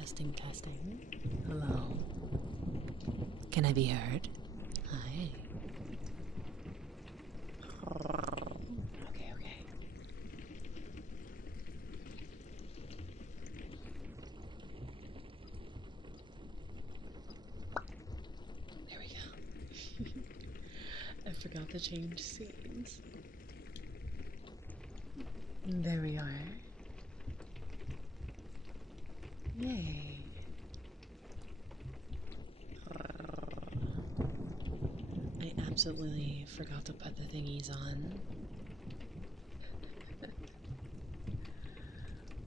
Testing, testing. Hello. Can I be heard? Hi. Okay, okay. There we go. I forgot to change scenes. There we are. Yay. I absolutely forgot to put the thingies on.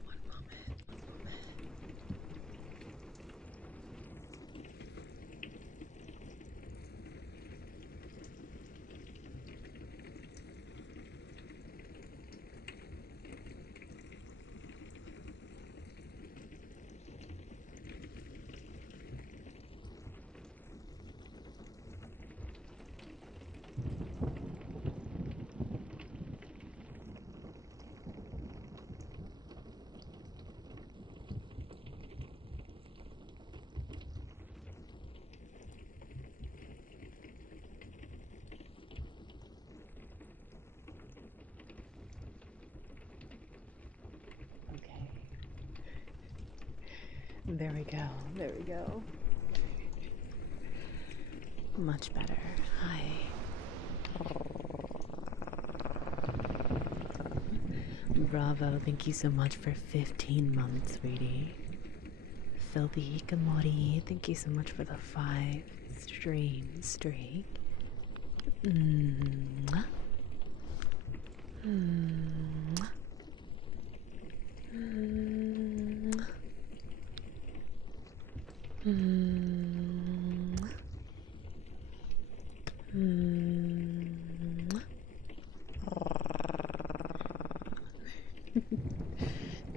One moment, one moment. Okay. There we go. There we go. Much better. Hi. Bravo, thank you so much for 15 months, sweetie. Filthy Hikamori, thank you so much for the 5 stream streak. Mwah. Mwah. Mwah. Mwah. Mwah.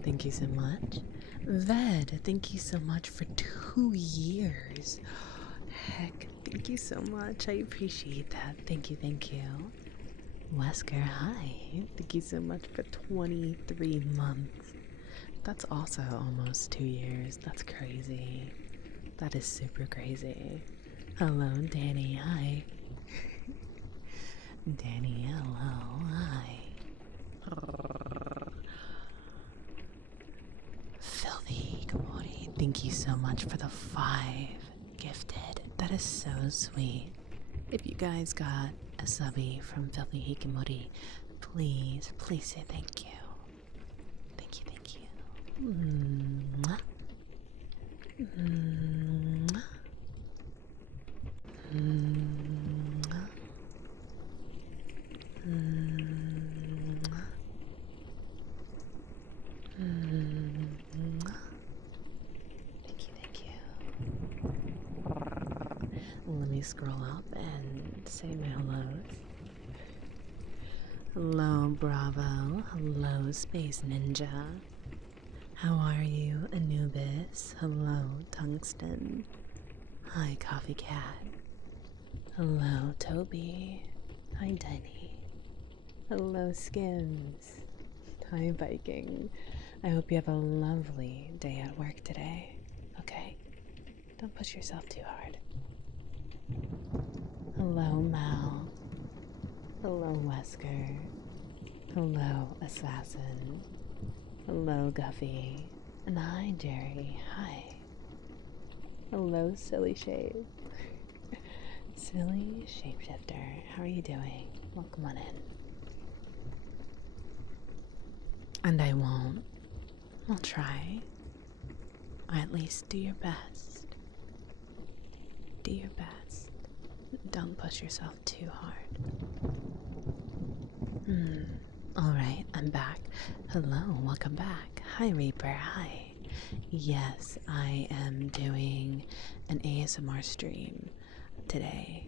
Thank you so much. Ved, thank you so much for 2 years. Heck, thank you so much. I appreciate that. Thank you, thank you. Wesker, hi. Thank you so much for 23 months. That's also almost 2 years. That's crazy. That is super crazy. Hello, Danny, hi. Danny, hello, hi. Filthy Kamori, thank you so much for the 5 gifted. That is so sweet. If you guys got a subby from Filthy Hikamori, please, please say thank you. Thank you, thank you. Mwah. Mwah. Mwah. Mwah. Mwah. Thank you, thank you. Let me scroll up and say my hellos. Hello, Bravo. Hello, Space Ninja. How are you, Anubis? Hello, Tungsten. Hi, Coffee Cat. Hello, Toby. Hi, Denny. Hello, Skims. Hi, Viking. I hope you have a lovely day at work today. Okay? Don't push yourself too hard. Hello, Mal. Hello, Wesker. Hello, Assassin. Hello, Guffy. And hi, Jerry. Hi. Hello, Silly Shade. Silly Shapeshifter. How are you doing? Welcome on in. And I won't. I'll try. Or at least do your best. Do your best. Don't push yourself too hard. Alright, I'm back. Hello, welcome back. Hi, Reaper. Hi. Yes, I am doing an ASMR stream today.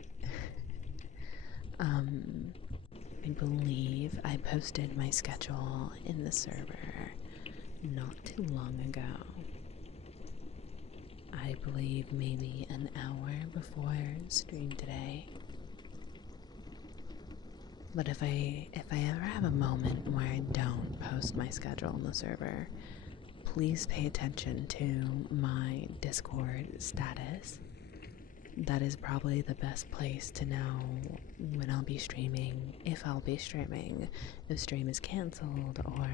I believe I posted my schedule in the server not too long ago. I believe maybe an hour before stream today. But if I ever have a moment where I don't post my schedule on the server, please pay attention to my Discord status. That is probably the best place to know when I'll be streaming, if I'll be streaming, if stream is cancelled, or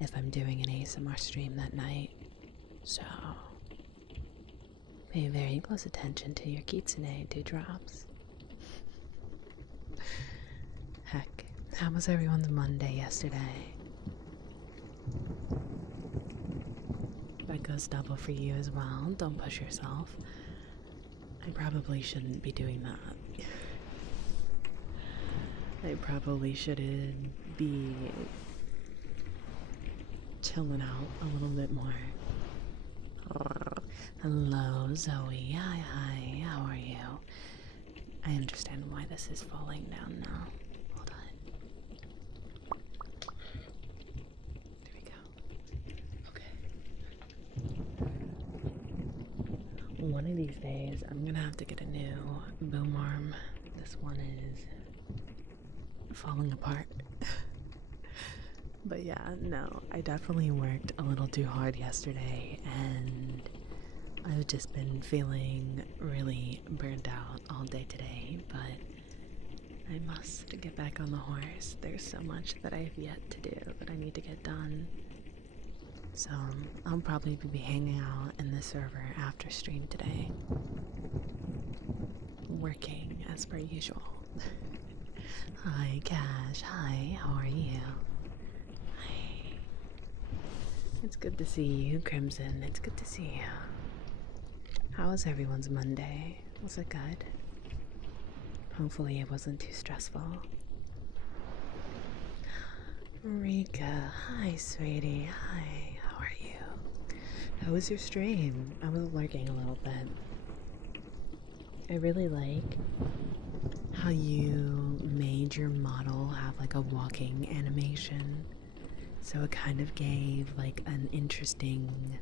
if I'm doing an ASMR stream that night. So, pay very close attention to your Kitsune dewdrops. Heck, how was everyone's Monday yesterday? That goes double for you as well. Don't push yourself. I probably shouldn't be doing that. I probably shouldn't be chilling out a little bit more. Hello, Zoe. Hi, how are you? I understand why this is falling down now. Hold on. There we go. Okay. One of these days, I'm gonna have to get a new boom arm. This one is falling apart. But yeah, no, I definitely worked a little too hard yesterday, and I've just been feeling really burnt out all day today, but I must get back on the horse. There's so much that I have yet to do that I need to get done. So I'll probably be hanging out in the server after stream today. Working as per usual. Hi, Cash. Hi, how are you? Hi. It's good to see you, Crimson. It's good to see you. How was everyone's Monday? Was it good? Hopefully it wasn't too stressful. Rika, hi, sweetie. Hi, how are you? How was your stream? I was lurking a little bit. I really like how you made your model have like a walking animation. So it kind of gave like an interesting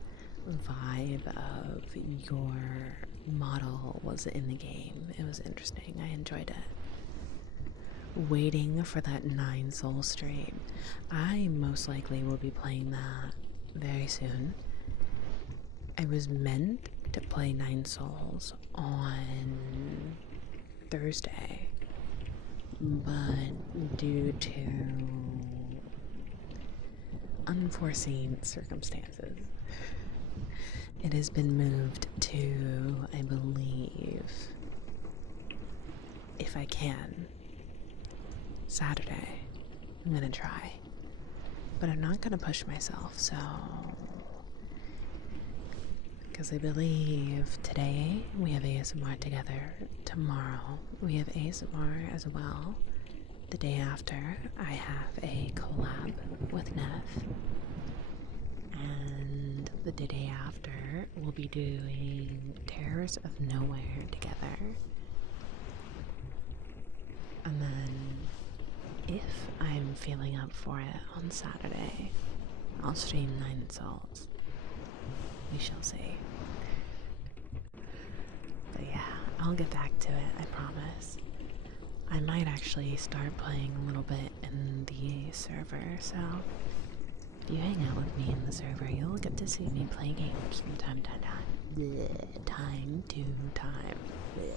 vibe of your model was in the game. It was interesting. I enjoyed it. Waiting for that 9 Soul stream. I most likely will be playing that very soon. I was meant to play 9 Souls on Thursday, but due to unforeseen circumstances, it has been moved to, I believe, if I can, Saturday. I'm gonna try, but I'm not gonna push myself, so because I believe today we have ASMR together, tomorrow we have ASMR as well, the day after I have a collab with Neff, and the day after we'll be doing Terrors of Nowhere together. And then if I'm feeling up for it on Saturday, I'll stream 9 Souls. We shall see. But yeah, I'll get back to it, I promise. I might actually start playing a little bit in the server, so if you hang out with me in the server, you'll get to see me play games from time to time. Blech, time to time. Blech.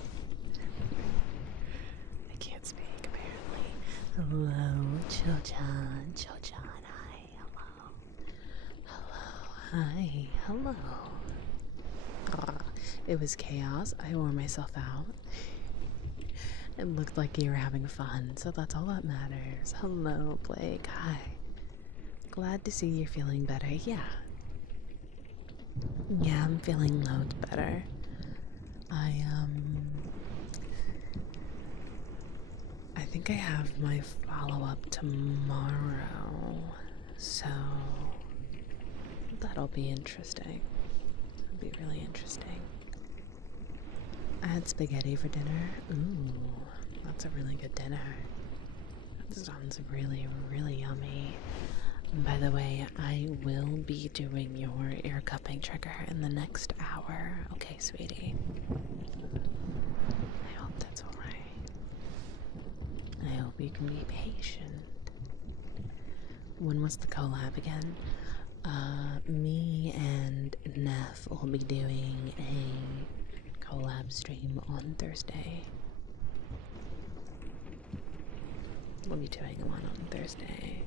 I can't speak, apparently. Hello, Cho-chan. Cho-chan, hi, hello. Hello, hi, hello. It was chaos. I wore myself out. It looked like you were having fun, so that's all that matters. Hello, Blake. Hi. Glad to see you're feeling better. Yeah. Yeah, I'm feeling loads better. I think I have my follow-up tomorrow, so that'll be interesting. It'll be really interesting. I had spaghetti for dinner. Ooh, that's a really good dinner. That sounds really, really yummy. By the way, I will be doing your ear cupping trigger in the next hour. Okay, sweetie. I hope that's alright. I hope you can be patient. When was the collab again? Me I'll be doing a collab stream on Thursday. We'll be doing one on Thursday.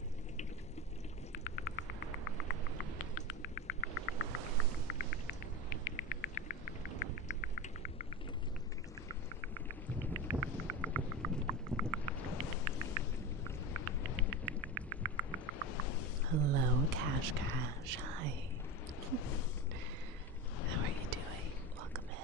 Hello, Cash Cash. Hi. How are you doing? Welcome in.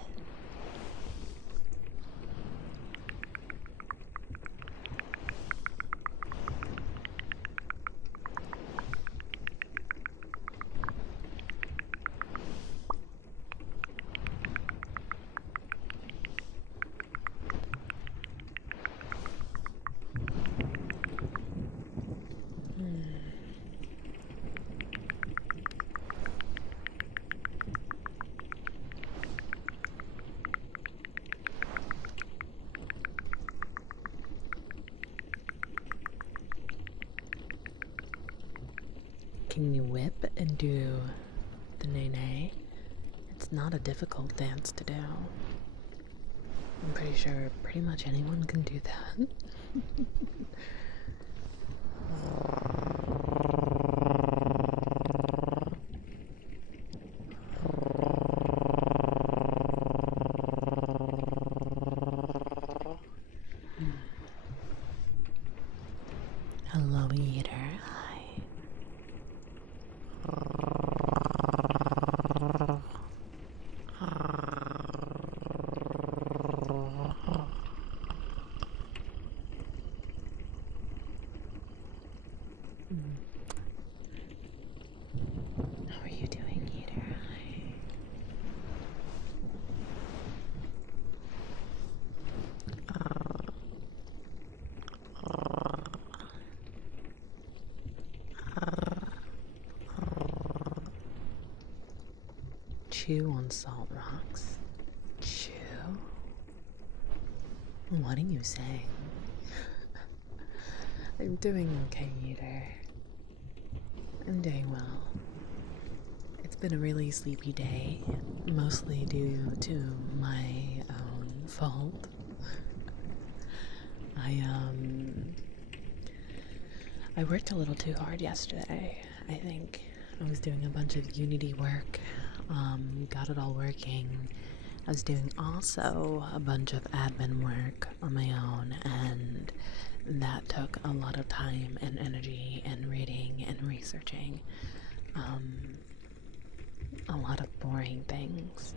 Can you whip and do the nay-nay? It's not a difficult dance to do. I'm pretty sure pretty much anyone can do that. Hello, eater. Hi. How are you doing, eater? Hi. 2 on Salt Rocks. 2? What are you saying? I'm doing okay, eater. I'm doing well. It's been a really sleepy day, mostly due to my own fault. I worked a little too hard yesterday. I think I was doing a bunch of Unity work, got it all working. I was doing also a bunch of admin work on my own, and that took a lot of time and energy and reading and researching. A lot of boring things.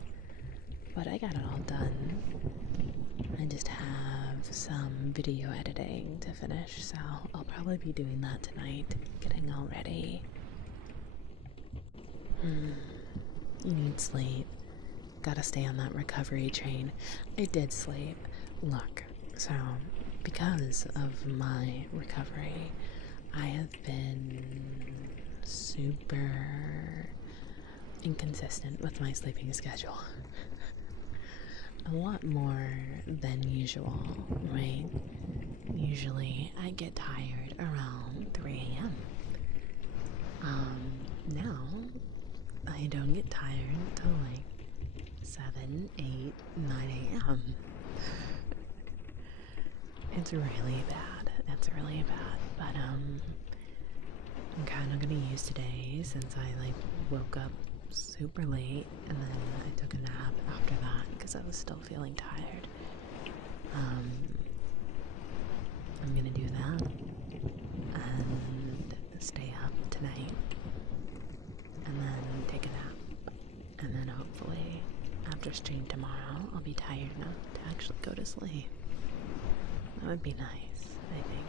But I got it all done. I just have some video editing to finish, so I'll probably be doing that tonight, getting all ready. You need sleep. Gotta stay on that recovery train. I did sleep. Look, so because of my recovery, I have been super inconsistent with my sleeping schedule. A lot more than usual, right? Usually I get tired around 3 a.m. Now I don't get tired till like 7, 8, 9 a.m. It's really bad. It's really bad. But I'm kind of gonna use today since I like woke up super late and then I took a nap after that because I was still feeling tired. I'm gonna do that and stay up tonight and then take a nap, and then hopefully after stream tomorrow I'll be tired enough to actually go to sleep. That would be nice, I think.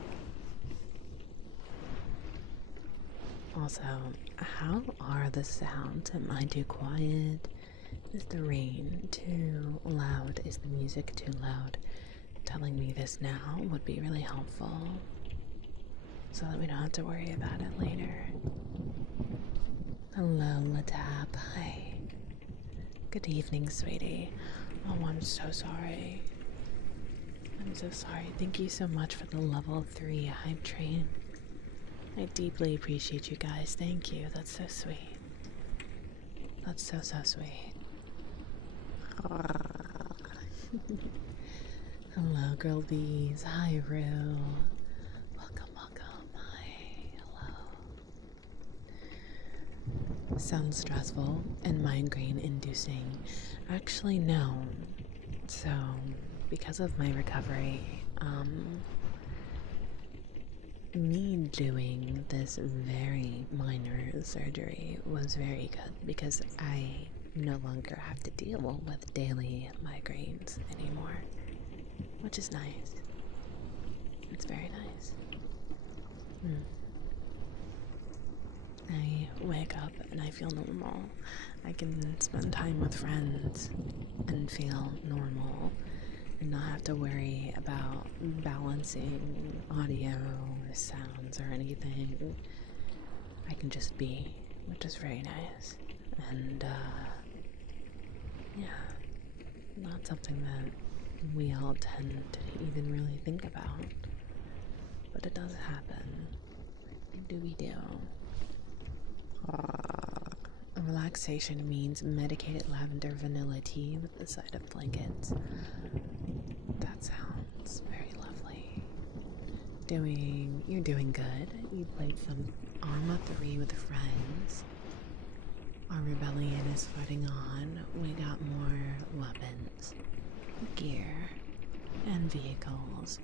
Also, how are the sounds? Am I too quiet? Is the rain too loud? Is the music too loud? Telling me this now would be really helpful so that we don't have to worry about it later. Hello, Latap. Hi. Good evening, sweetie. Oh, I'm so sorry. I'm so sorry. Thank you so much for the level 3 hype train. I deeply appreciate you guys. Thank you. That's so sweet. That's so, so sweet. Hello, girl bees. Hi, Rue. Welcome, welcome. Hi, hello. Sounds stressful and migraine inducing. Actually, no. So, because of my recovery, me doing this very minor surgery was very good because I no longer have to deal with daily migraines anymore, which is nice. It's very nice. I wake up and I feel normal. I can spend time with friends and feel normal and not have to worry about balancing audio or sounds or anything. I can just be, which is very nice. And, yeah, not something that we all tend to even really think about. But it does happen. We do. Relaxation means medicated lavender vanilla tea with the side of blankets. That sounds very lovely. You're doing good. You played some Arma 3 with friends. Our rebellion is fighting on. We got more weapons, gear, and vehicles.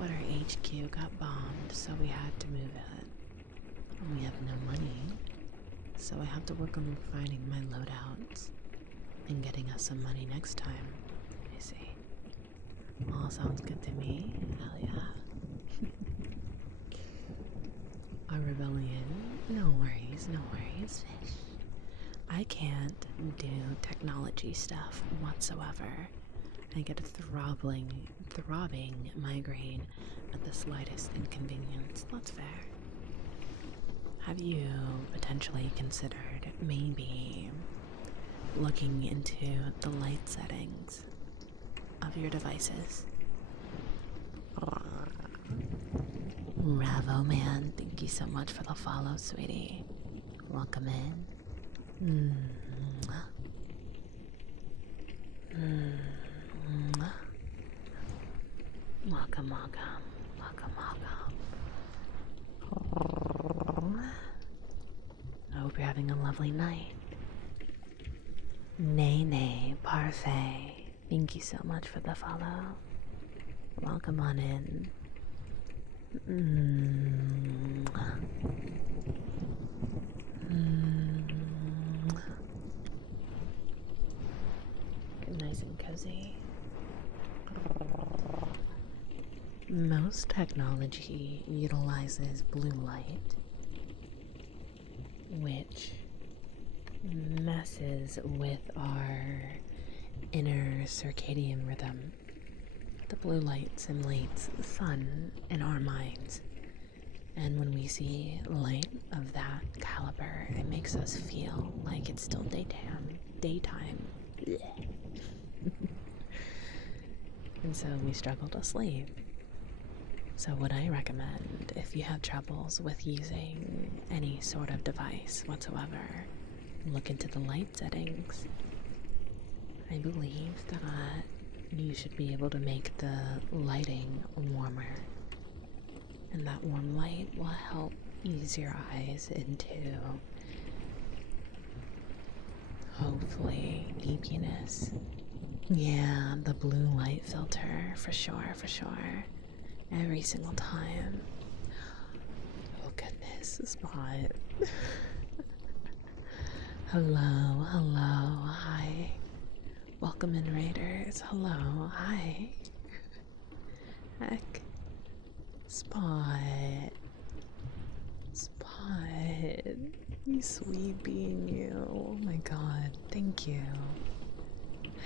But our HQ got bombed, so we had to move it. We have no money, so I have to work on refining my loadouts and getting us some money next time. I see. All sounds good to me. Hell yeah. Our rebellion. No worries, no worries, fish. I can't do technology stuff whatsoever. I get a throbbing migraine at the slightest inconvenience. That's fair. Have you potentially considered maybe looking into the light settings of your devices? Bravo, man. Thank you so much for the follow, sweetie. Welcome in. Welcome, welcome. Welcome, welcome. I hope you're having a lovely night. Nay, nay, parfait. Thank you so much for the follow. Welcome on in. Get nice and cozy. Most technology utilizes blue light, which messes with our inner circadian rhythm. The blue light simulates the sun in our minds, and when we see light of that caliber, it makes us feel like it's still daytime. And so we struggle to sleep. So what I recommend, if you have troubles with using any sort of device whatsoever, look into the light settings. I believe that you should be able to make the lighting warmer, and that warm light will help ease your eyes into, hopefully, sleepiness. Yeah, the blue light filter, for sure, for sure. Every single time. Oh goodness, Spot. Hello, hello, hi. Welcome in, Raiders. Hello, hi. Heck. Spot. Spot. You sweet being you. Oh my god, thank you.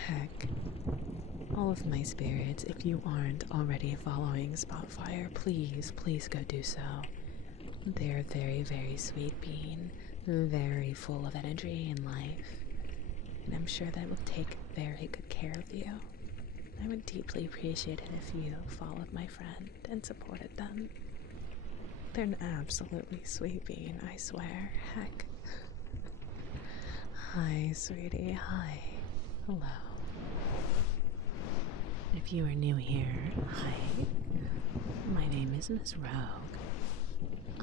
Heck. All of my spirits, if you aren't already following Spotfire, please, please go do so. They're very, very sweet being, very full of energy and life, and I'm sure they will take very good care of you. I would deeply appreciate it if you followed my friend and supported them. They're an absolutely sweet being, I swear. Heck. Hi, sweetie, hi. Hello. If you are new here, hi. My name is Miss Rogue.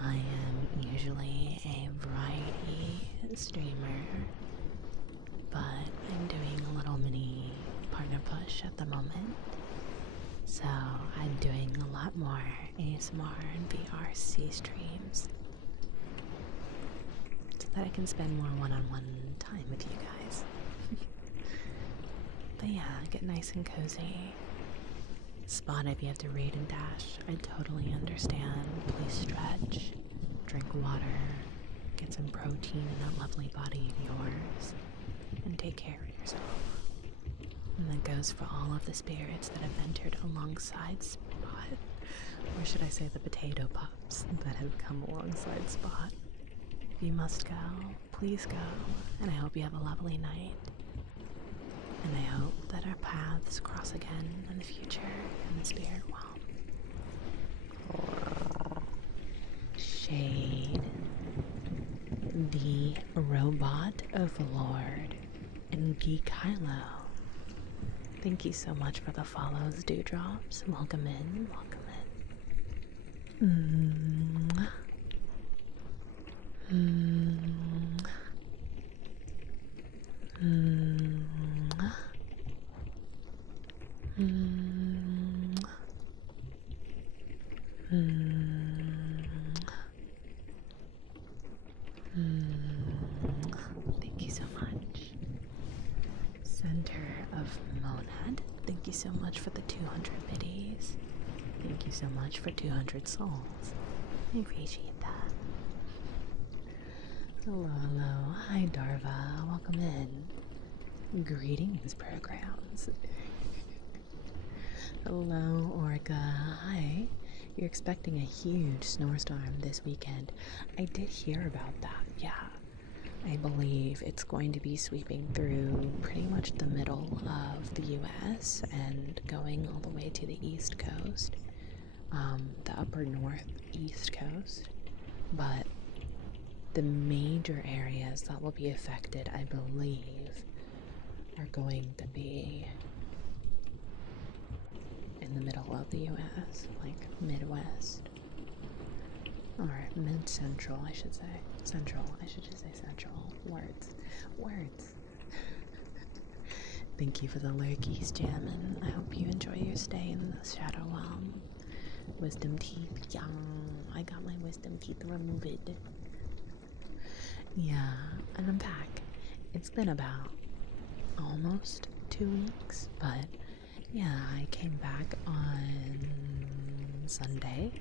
I am usually a variety streamer, but I'm doing a little mini partner push at the moment. So I'm doing a lot more ASMR and VRC streams so that I can spend more one-on-one time with you guys. But yeah, get nice and cozy. Spot if you have to raid and dash. I totally understand. Please stretch, drink water, get some protein in that lovely body of yours, and take care of yourself. And that goes for all of the spirits that have entered alongside Spot. Or should I say the potato pups that have come alongside Spot. If you must go, please go, and I hope you have a lovely night. And I hope that our paths cross again in the future in the spirit realm. Shade, the robot overlord, and Geek Kylo. Thank you so much for the follows, Dewdrops. Welcome in, welcome in. Thank you so much. Center of Monad, thank you so much for the 200 biddies. Thank you so much for 200 souls. I appreciate that. Hello, hello. Hi, Darva. Welcome in. Greetings, programs. Hello, Orca. Hi. You're expecting a huge snowstorm this weekend. I did hear about that, yeah. I believe it's going to be sweeping through pretty much the middle of the US and going all the way to the East Coast, the upper northeast coast. But the major areas that will be affected, I believe, are going to be in the middle of the US, like Midwest. Or mid-central, I should say. Central, I should just say central. Words. Thank you for the lurkies, Jam, and I hope you enjoy your stay in the Shadow Realm. Wisdom teeth, young. I got my wisdom teeth removed. Yeah, and I'm back. It's been about almost 2 weeks, but yeah, I came back on Sunday,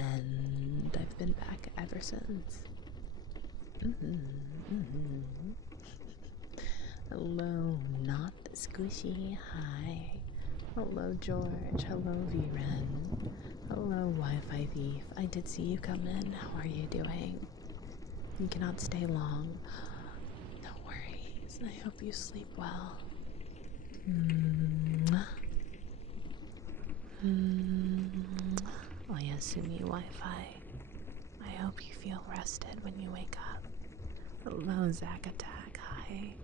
and I've been back ever since. Hello, not squishy. Hi. Hello, George. Hello, V-Ren. Hello, Wi-Fi Thief. I did see you come in. How are you doing? You cannot stay long. No worries. I hope you sleep well. Oyasumi Wi-Fi. I hope you feel rested when you wake up. Hello, Zack Attack. Hi.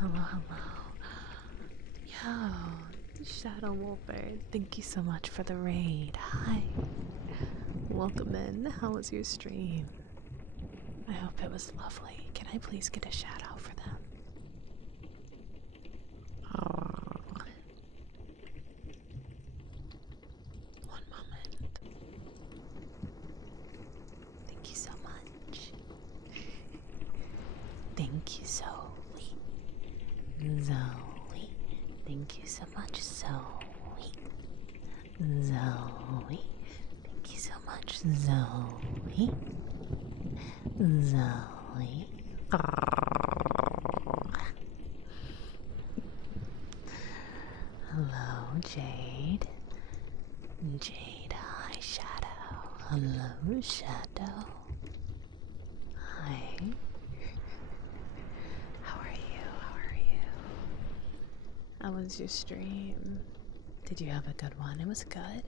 Hello. Yo, Shadow Wolfbird. Thank you so much for the raid. Hi. Welcome in. How was your stream? I hope it was lovely. Can I please get a shout out for them? One moment. Thank you so much. Thank you, Zoe. Zoe. Thank you so much, Zoe. Zoe. Thank you so much, Zoe. Zoe. Hello, Jade. Jade, hi, Shadow. Hello, Shadow. Hi. How are you? How was your stream? Did you have a good one? It was good?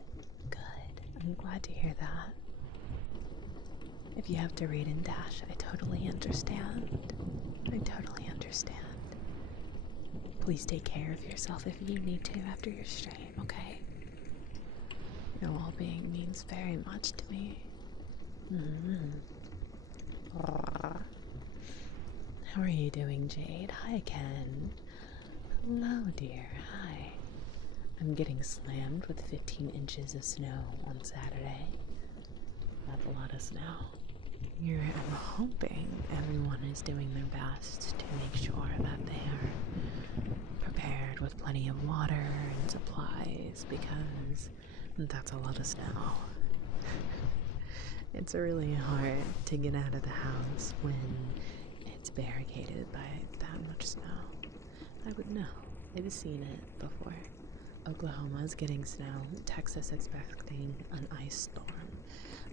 Good. I'm glad to hear that. If you have to read and dash, I totally understand. I totally understand. Please take care of yourself if you need to after your stream, okay? Your well-being means very much to me. How are you doing, Jade? Hi, Ken. Hello, dear. Hi. I'm getting slammed with 15 inches of snow on Saturday. That's a lot of snow. I'm hoping everyone is doing their best to make sure that they are prepared with plenty of water and supplies, because that's a lot of snow. It's really hard to get out of the house when it's barricaded by that much snow. I would know. I've seen it before. Oklahoma's getting snow. Texas expecting an ice storm.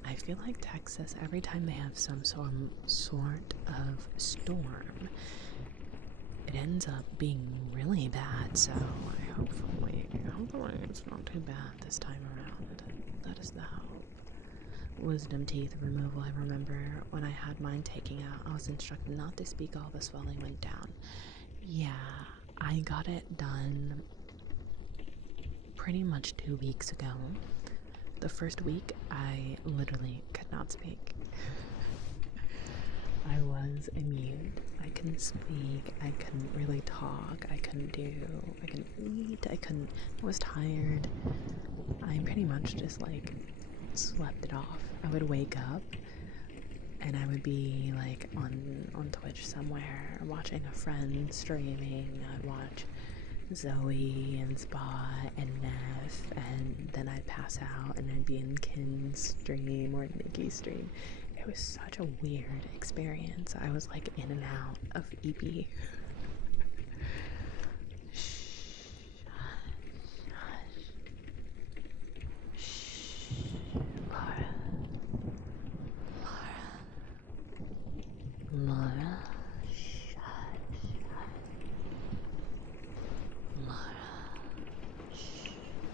I feel like Texas, every time they have some sort of storm, it ends up being really bad. So hopefully it's not too bad this time around. That is the hope. Wisdom teeth removal. I remember when I had mine taken out, I was instructed not to speak. All the swelling went down. Yeah, I got it done pretty much 2 weeks ago. The first week, I literally could not speak. I was mute. I couldn't speak. I couldn't really talk. I couldn't eat. I was tired. I pretty much just like slept it off. I would wake up and I would be like on Twitch somewhere watching a friend streaming. I'd watch Zoe and Spot and Neff, and then I'd pass out and I'd be in Kin's stream or Nikki's stream. It was such a weird experience. I was like in and out of EP. Laura,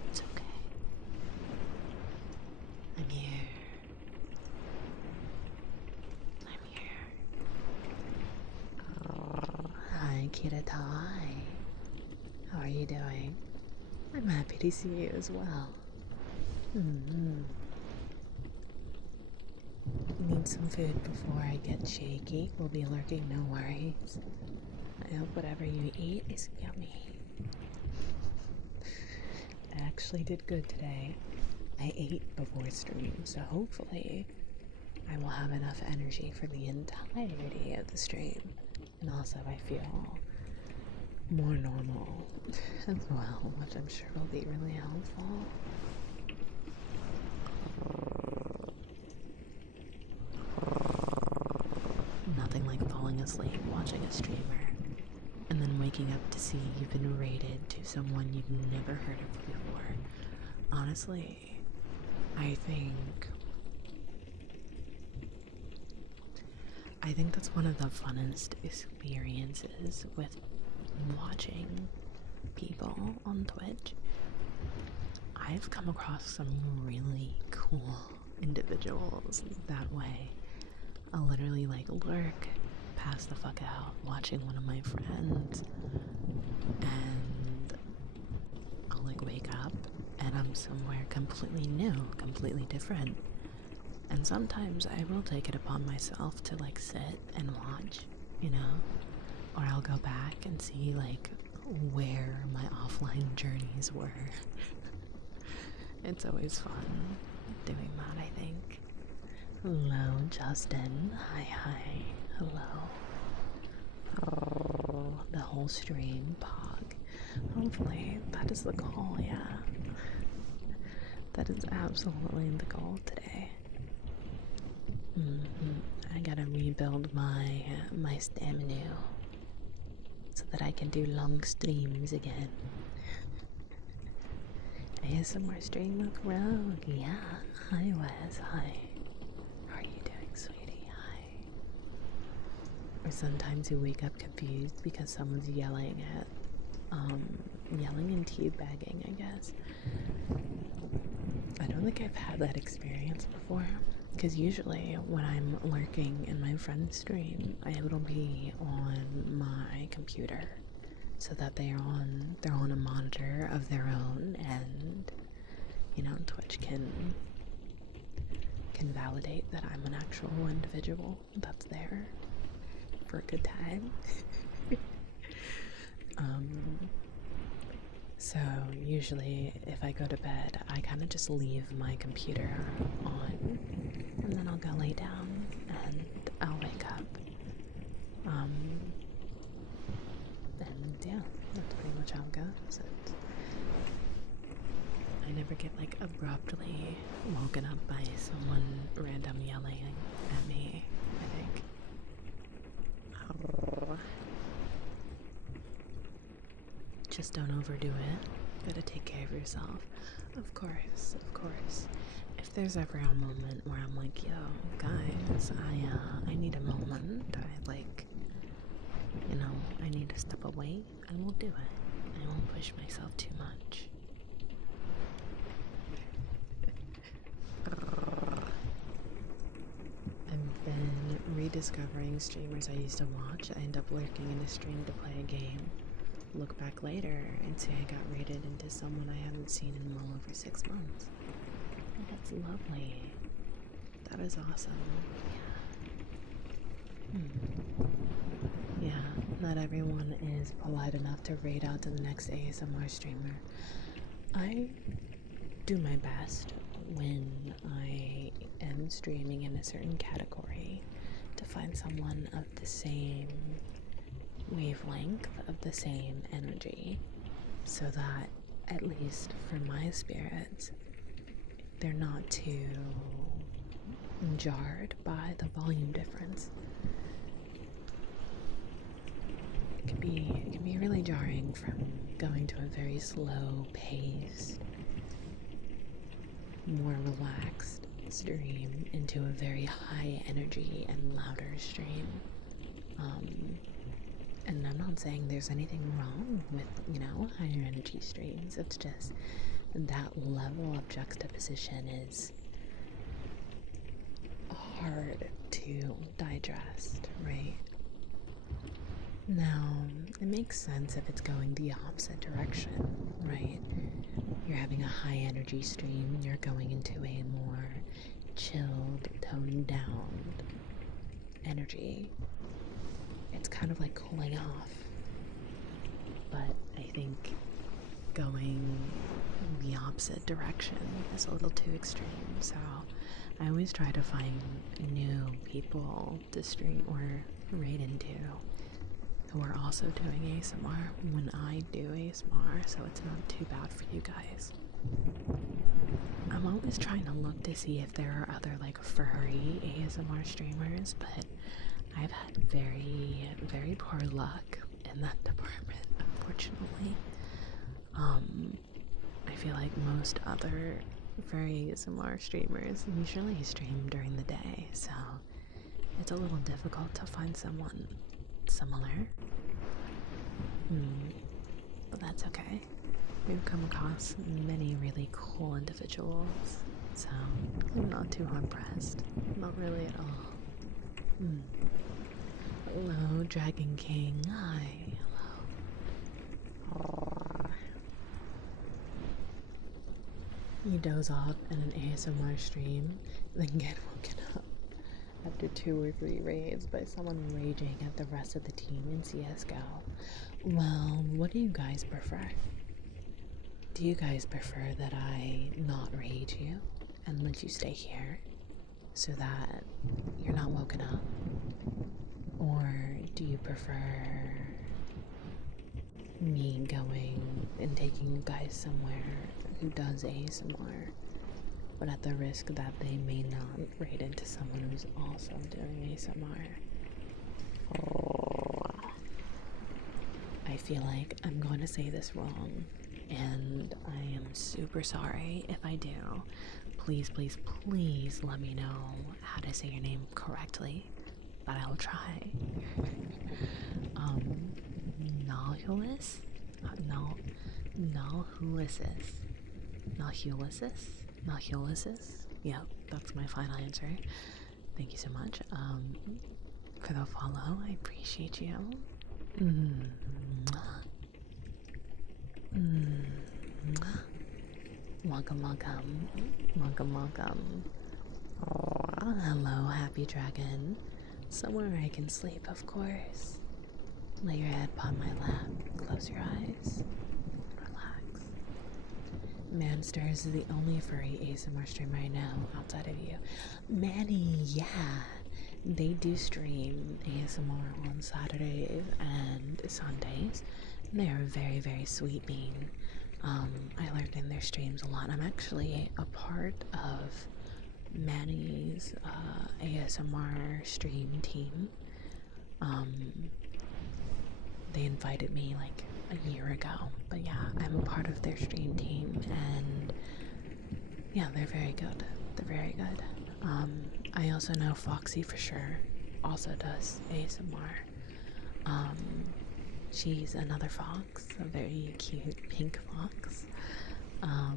it's okay. I'm here. Hi, Kiratai. How are you doing? I'm happy to see you as well. Need some food before I get shaky. We'll be lurking, no worries. I hope whatever you eat is yummy. I actually did good today. I ate before stream, so hopefully I will have enough energy for the entirety of the stream. And also I feel more normal as well, which I'm sure will be really helpful. Nothing like falling asleep watching a streamer and then waking up to see you've been rated to someone you've never heard of before. Honestly, I think that's one of the funnest experiences with watching people on Twitch. I've come across some really cool individuals that way. I'll literally like lurk, pass the fuck out, watching one of my friends, and I'll like wake up and I'm somewhere completely new, completely different. And sometimes I will take it upon myself to like sit and watch, you know, or I'll go back and see like where my offline journeys were. It's always fun doing that, I think. Hello, Justin. Hi. Hello. Oh, the whole stream, Pog. Hopefully, that is the goal, yeah. That is absolutely the goal today. I gotta rebuild my stamina so that I can do long streams again. ASMR stream with Rogue, yeah. Hi, Wes. Hi. How are you doing, sweetie? Hi. Or sometimes you wake up confused because someone's yelling and teabagging, I guess. I don't think I've had that experience before, because usually when I'm lurking in my friend's stream, it'll be on my computer, so that they're on a monitor of their own, and Twitch can validate that I'm an actual individual that's there for a good time. So usually if I go to bed, I kind of just leave my computer on, and then I'll go lay down and I'll wake up. And yeah, that's pretty much how it goes. I never get like abruptly woken up by someone random yelling at me, I think. Oh. Just don't overdo it. Gotta take care of yourself. Of course, of course. If there's ever a moment where I'm like, yo, guys, I need a moment. I need to step away, I will do it. I won't push myself too much. I've been rediscovering streamers I used to watch. I end up lurking in a stream to play a game. Look back later and say I got raided into someone I haven't seen in well over 6 months. That's lovely. That is awesome. Yeah. Not everyone is polite enough to raid out to the next ASMR streamer. I do my best when I am streaming in a certain category to find someone of the same wavelength, of the same energy, so that at least for my spirits, they're not too jarred by the volume difference. It can be really jarring from going to a very slow paced, more relaxed stream into a very high energy and louder stream. And I'm not saying there's anything wrong with, higher energy streams. It's just that level of juxtaposition is hard to digest, right? Now, it makes sense if it's going the opposite direction, right? You're having a high energy stream, you're going into a more chilled, toned down energy. It's kind of like cooling off. But I think going the opposite direction is a little too extreme, so I always try to find new people to stream or raid into who are also doing ASMR when I do ASMR, so it's not too bad for you guys. I'm always trying to look to see if there are other like furry ASMR streamers, but I've had very, very poor luck in that department, unfortunately. I feel like most other furry ASMR streamers usually stream during the day, so it's a little difficult to find someone similar. But that's okay. We've come across many really cool individuals, so I'm not too hard pressed. Not really at all. Hello, Dragon King. Hi. Hello. You doze off in an ASMR stream, then get woken up after 2 or 3 raids by someone raging at the rest of the team in CSGO. Well, what do you guys prefer? Do you guys prefer that I not raid you and let you stay here so that you're not woken up? Or do you prefer me going and taking you guys somewhere who does ASMR, but at the risk that they may not raid into someone who's also doing ASMR? I feel like I'm going to say this wrong, and I am super sorry if I do. Please, please, please let me know how to say your name correctly, but I'll try. Nahulus? Nahulus? Yep, that's my final answer. Thank you so much for the follow. I appreciate you. Mm. Welcome, welcome. Welcome, welcome. Hello, happy dragon. Somewhere I can sleep, of course. Lay your head upon my lap, close your eyes, relax. Mansters is the only furry ASMR streamer I know outside of you. Manny, yeah. They do stream ASMR on Saturdays and Sundays. They are very, very sweet being. I lurk in their streams a lot. I'm actually a part of Manny's ASMR stream team. They invited me like a year ago, but yeah, I'm a part of their stream team, and yeah, they're very good. They're very good. I also know Foxy for sure also does ASMR. She's another fox, a very cute pink fox. I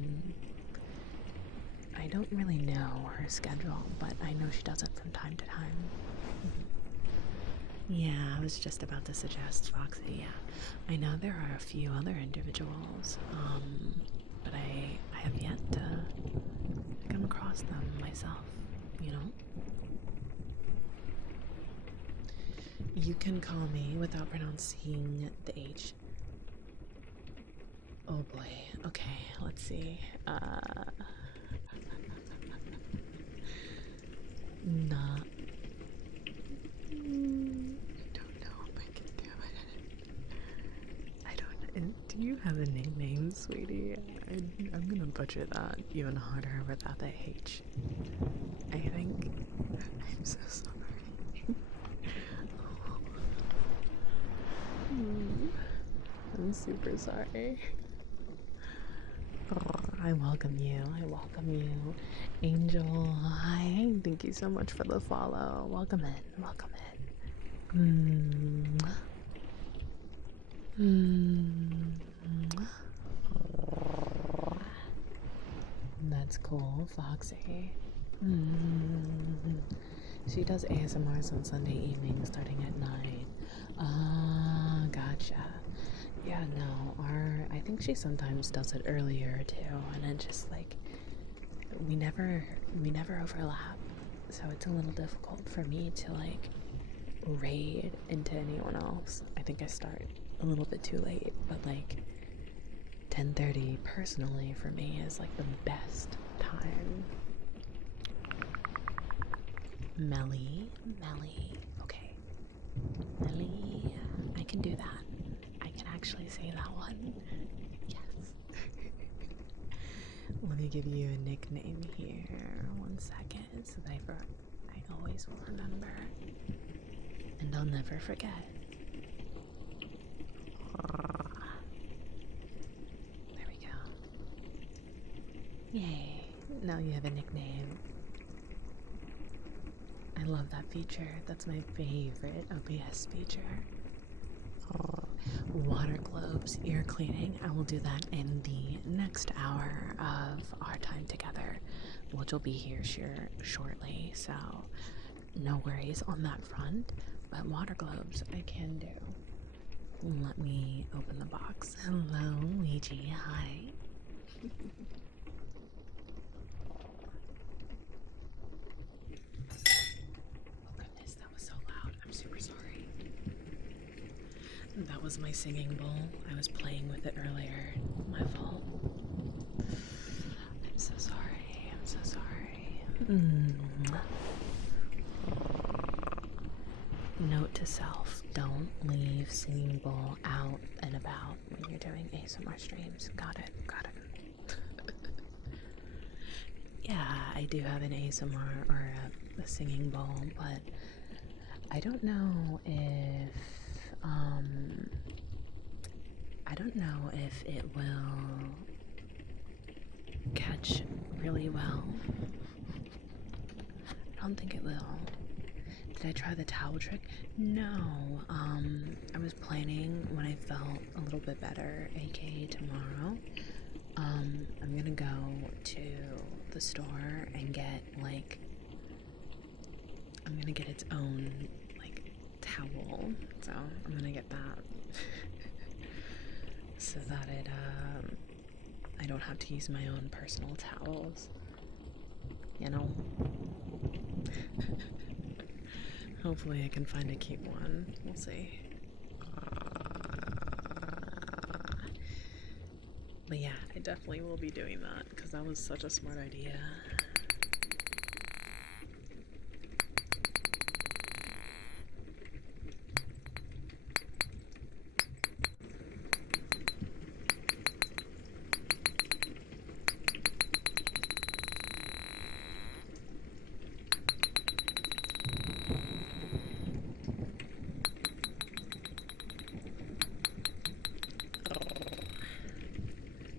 don't really know her schedule, but I know she does it from time to time. Yeah, I was just about to suggest Foxy, yeah. I know there are a few other individuals, but I have yet to come across them myself, you know? You can call me without pronouncing the H. Oh boy, okay, let's see. Not. I don't know if I can do it. I don't. Do you have a nickname, sweetie? I'm gonna butcher that even harder without the H. I think. I'm so sorry. I'm super sorry. I welcome you. I welcome you. Angel, hi. Thank you so much for the follow. Welcome in. Welcome in. That's cool, Foxy. She does ASMRs on Sunday evenings starting at 9. Ah, gotcha. Yeah, no, I think she sometimes does it earlier too, and it just like we never overlap, so it's a little difficult for me to like raid into anyone else. I think I start a little bit too late, but like 10:30 personally for me is like the best time. Melly, okay. Melly, I can do that. I can actually say that one. Yes. Let me give you a nickname here. 1 second, so that I always will remember. And I'll never forget. There we go. Yay. Now you have a nickname. I love that feature. That's my favorite OBS feature. Water globes, ear cleaning. I will do that in the next hour of our time together, which will be here shortly. So no worries on that front. But water globes, I can do. Let me open the box. Hello, Ouija. Hi. Oh goodness, that was so loud. I'm super sorry. That was my singing bowl. I was playing with it earlier. My fault. I'm so sorry. I'm so sorry. Note to self, don't leave singing bowl out and about when you're doing ASMR streams. Got it. Got it. Yeah, I do have an ASMR or a singing bowl, but I don't know if it will catch really well. I don't think it will. Did I try the towel trick? No. I was planning when I felt a little bit better, aka tomorrow. I'm gonna go to the store and get like I'm gonna get its own like towel. So I'm gonna get that. so that I don't have to use my own personal towels. You know? Hopefully I can find a cute one. We'll see. But yeah, I definitely will be doing that because that was such a smart idea.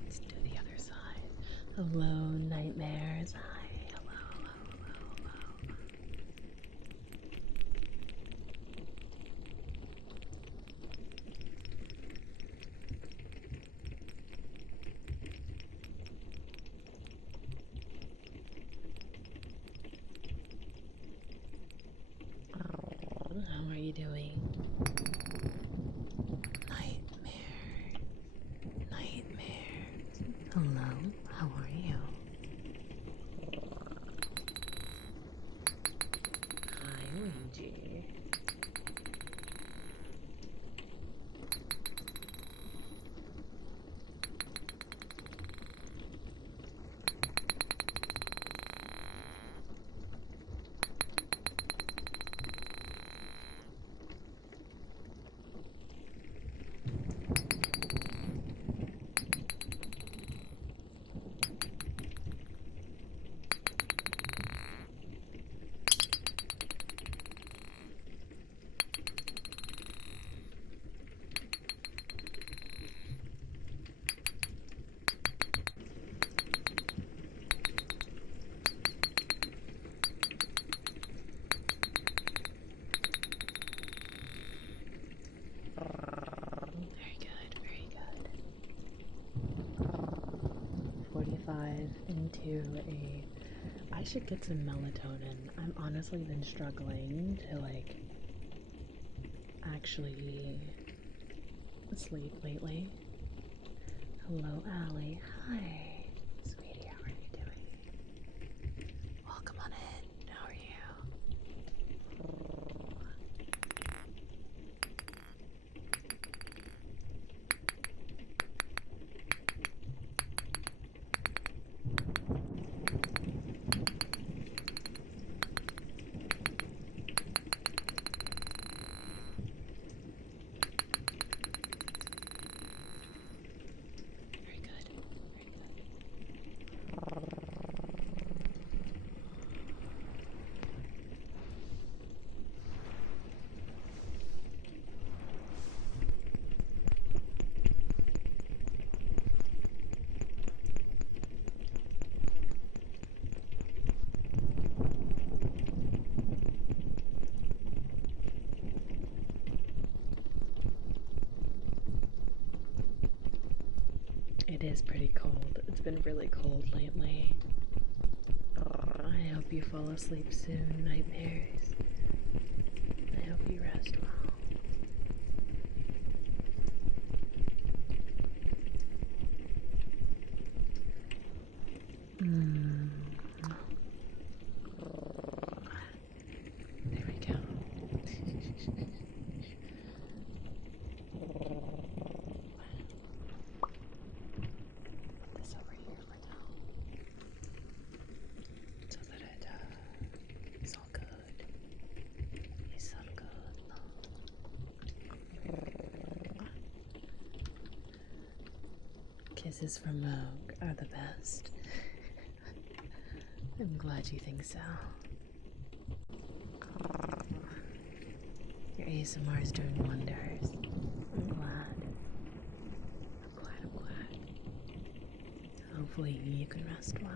Let's do the other side. Hello, nightmares. Hi. Hello, hello, hello, hello. How are you doing? Nightmare. Nightmare. Hello, how are you? Hi, Luigi. Very good, very good. 45 into a... I should get some melatonin. I'm honestly been struggling to like actually sleep lately. Hello, Allie. Hi. Sweetie, how are you doing? Welcome on in. How are you? Very good. Very good. It is pretty cold. It's been really cold lately. I hope you fall asleep soon, nightmares. I hope you rest well. There we go. Put this over here for now, so that it's all good. It's all good. Kisses from Moog are the best. I'm glad you think so. Your ASMR is doing wonders. I'm glad. I'm glad, I'm glad. Hopefully you can rest well.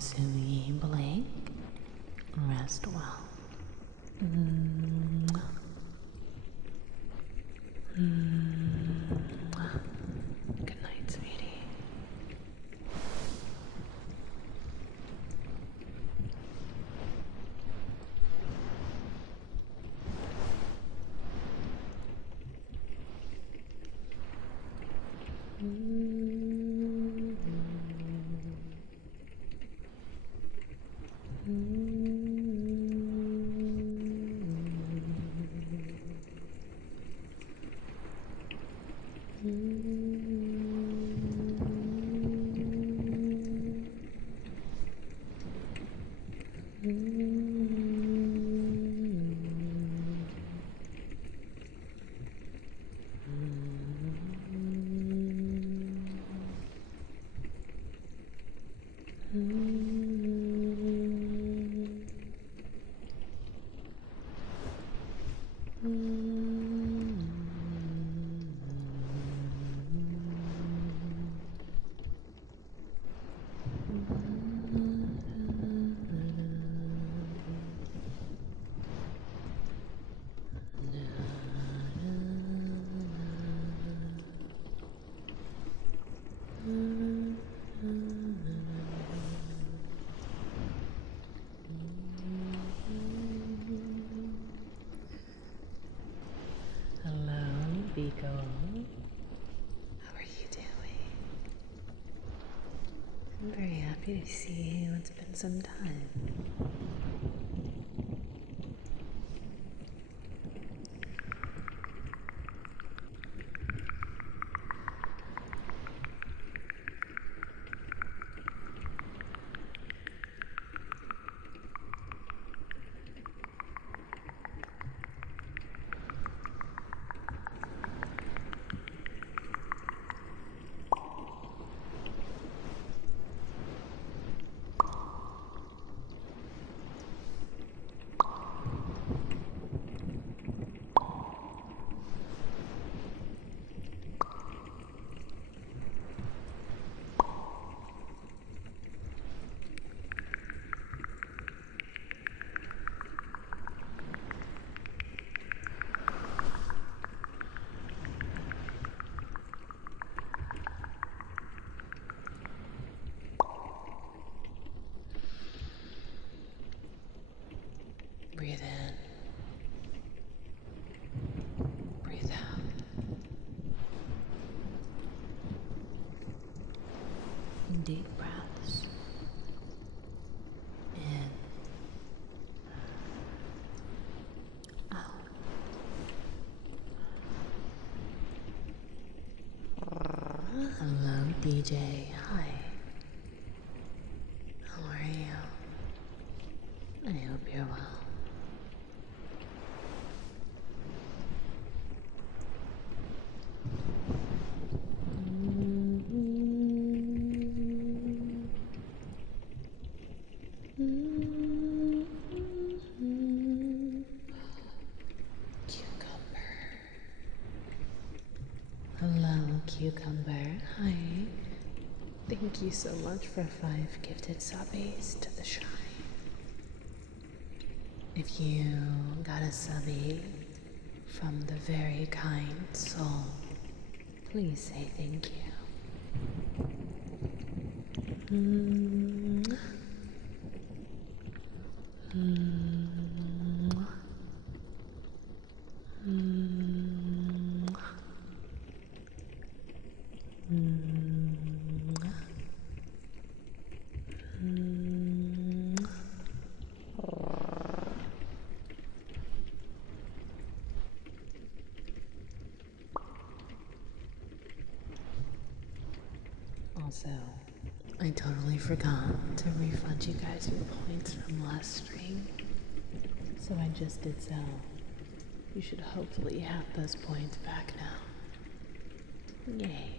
Yasui Blake. Rest well. Mm. Good night, sweetie. Hello, Biko. How are you doing? I'm very happy to see you. It's been some time. Breathe in. Breathe out. Deep breaths. In. Out. Hello, DJ. Hi. How are you? I hope you're well. Cucumber. Hello, Cucumber. Hi. Thank you so much for 5 gifted subbies to the shrine. If you got a subby from the very kind soul, please say thank you. Also, I totally forgot to refund you guys your points from last stream, so I just did so. You should hopefully have those points back now. Yay.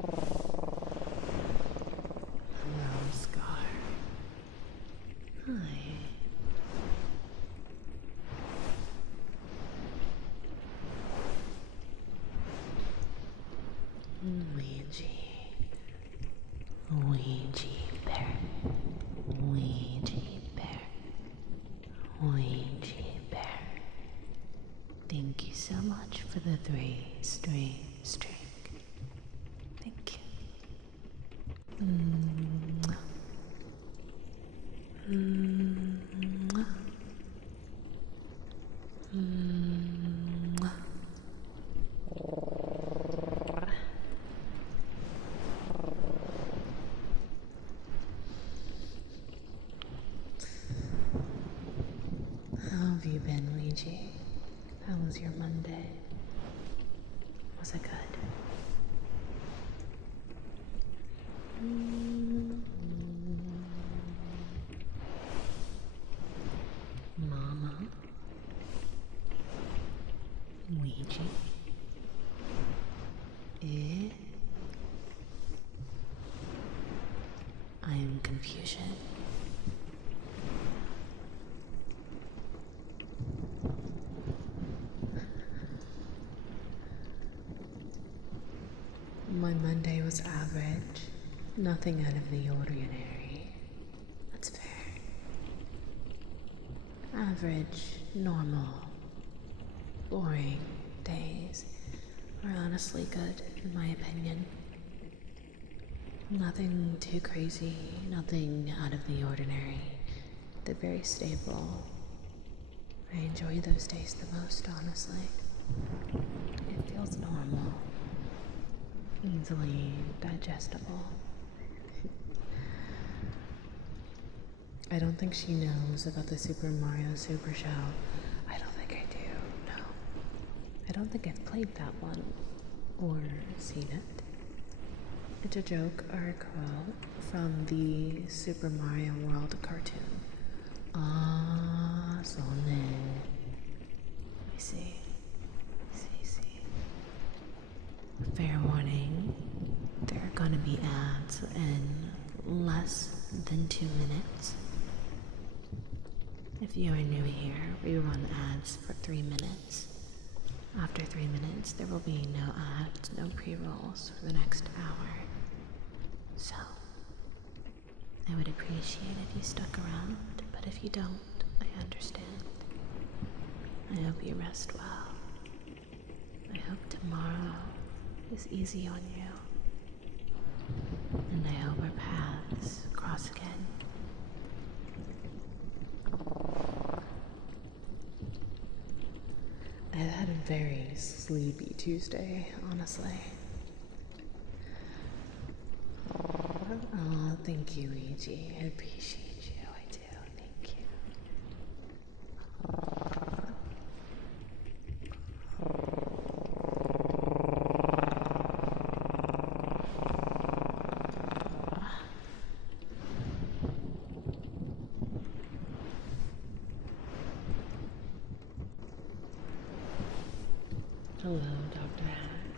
Hello, Scar. Hi. Luigi. Ouija Bear. Thank you so much for the 3-string streak. Thank you. Mwah. Mwah. Mwah. How have you been, Ouija? How was your Monday? Was it good? Mama? Ouija? I am confusion. My Monday was average, nothing out of the ordinary. That's fair. Average, normal, boring days are honestly good, in my opinion. Nothing too crazy, nothing out of the ordinary. They're very stable. I enjoy those days the most, honestly. It feels normal, easily digestible. I don't think she knows about the Super Mario Super Show. I don't think I do, no. I don't think I've played that one or seen it. It's a joke or a quote from the Super Mario World cartoon. Ah, Sonic. I see. Fair warning, there are gonna be ads in less than 2 minutes. If you are new here, we run ads for 3 minutes. After 3 minutes, there will be no ads, no pre-rolls for the next hour. So, I would appreciate if you stuck around, but if you don't, I understand. I hope you rest well. I hope tomorrow is easy on you. And I hope our paths cross again. I've had a very sleepy Tuesday, honestly. Oh, thank you, Ouija. I appreciate you. I do. Thank you. Hello, Dr. Hax.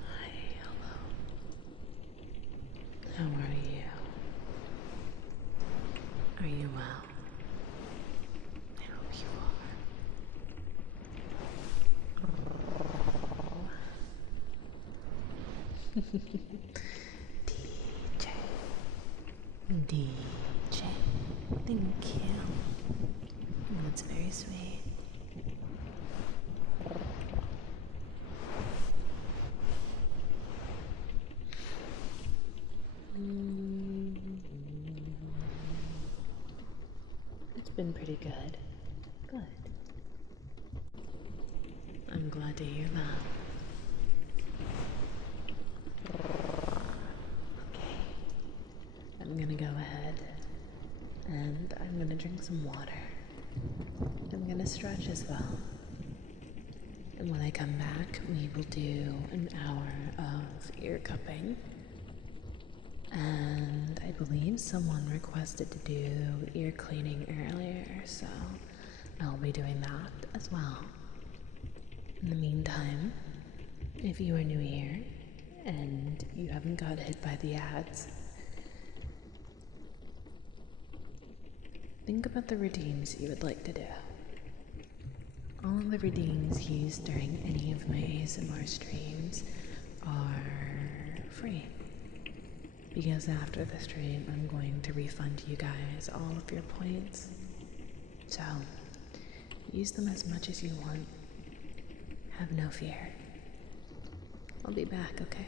Hi, hello. How are you? Are you well? I hope you are. DJ. DJ. Thank you. That's very sweet. It's been pretty good. Good. I'm glad to hear that. Okay. I'm gonna go ahead and I'm gonna drink some water. I'm gonna stretch as well. And when I come back, we will do an hour of ear cupping. And I believe someone requested to do ear cleaning earlier, so I'll be doing that as well. In the meantime, if you are new here and you haven't got hit by the ads, think about the redeems you would like to do. All of the redeems used during any of my ASMR streams are free. Because after the stream, I'm going to refund you guys all of your points So, use them as much as you want. Have no fear. I'll be back, okay?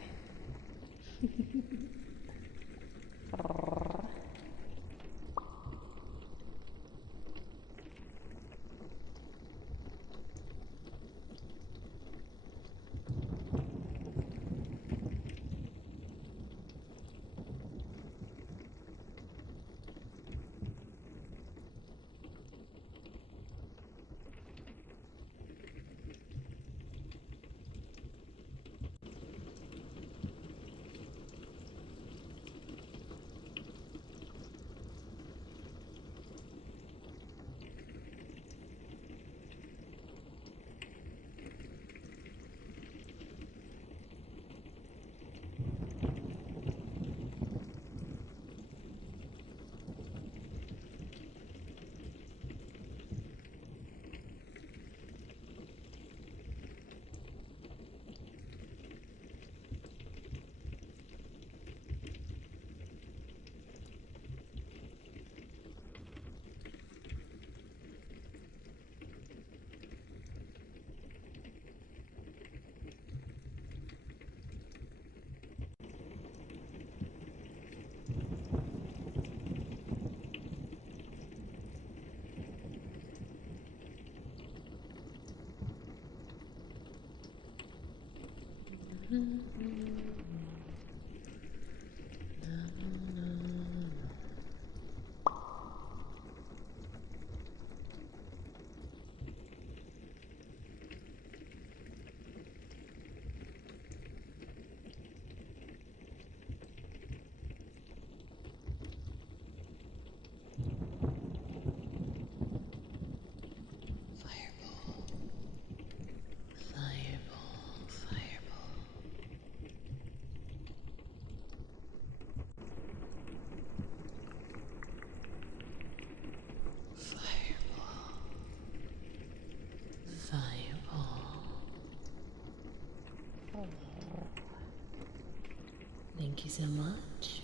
Thank you so much.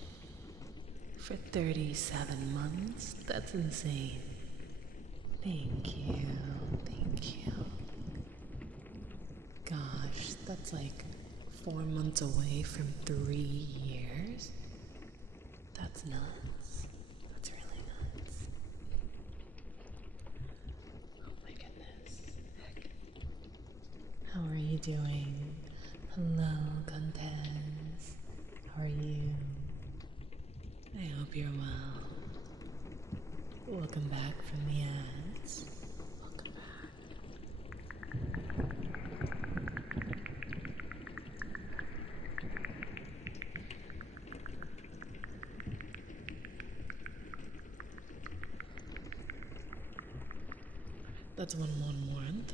For 37 months? That's insane. Thank you. Thank you. Gosh, that's like 4 months away from 3 years? That's nuts. That's really nuts. Oh my goodness. Heck. How are you doing? Hello, Contes. How are you? I hope you're well. Welcome back from the ads. Welcome back. That's 1 month.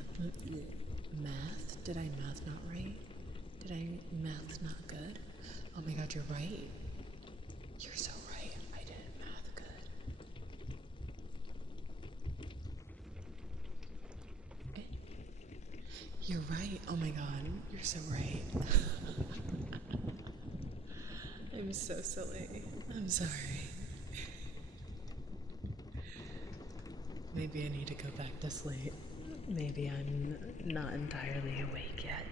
Math? Did I math not right? Did I math not good? Oh my god, you're right. You're so right. I didn't math good. You're right. Oh my god, you're so right. I'm so silly. I'm sorry. Maybe I need to go back to sleep. Maybe I'm not entirely awake yet.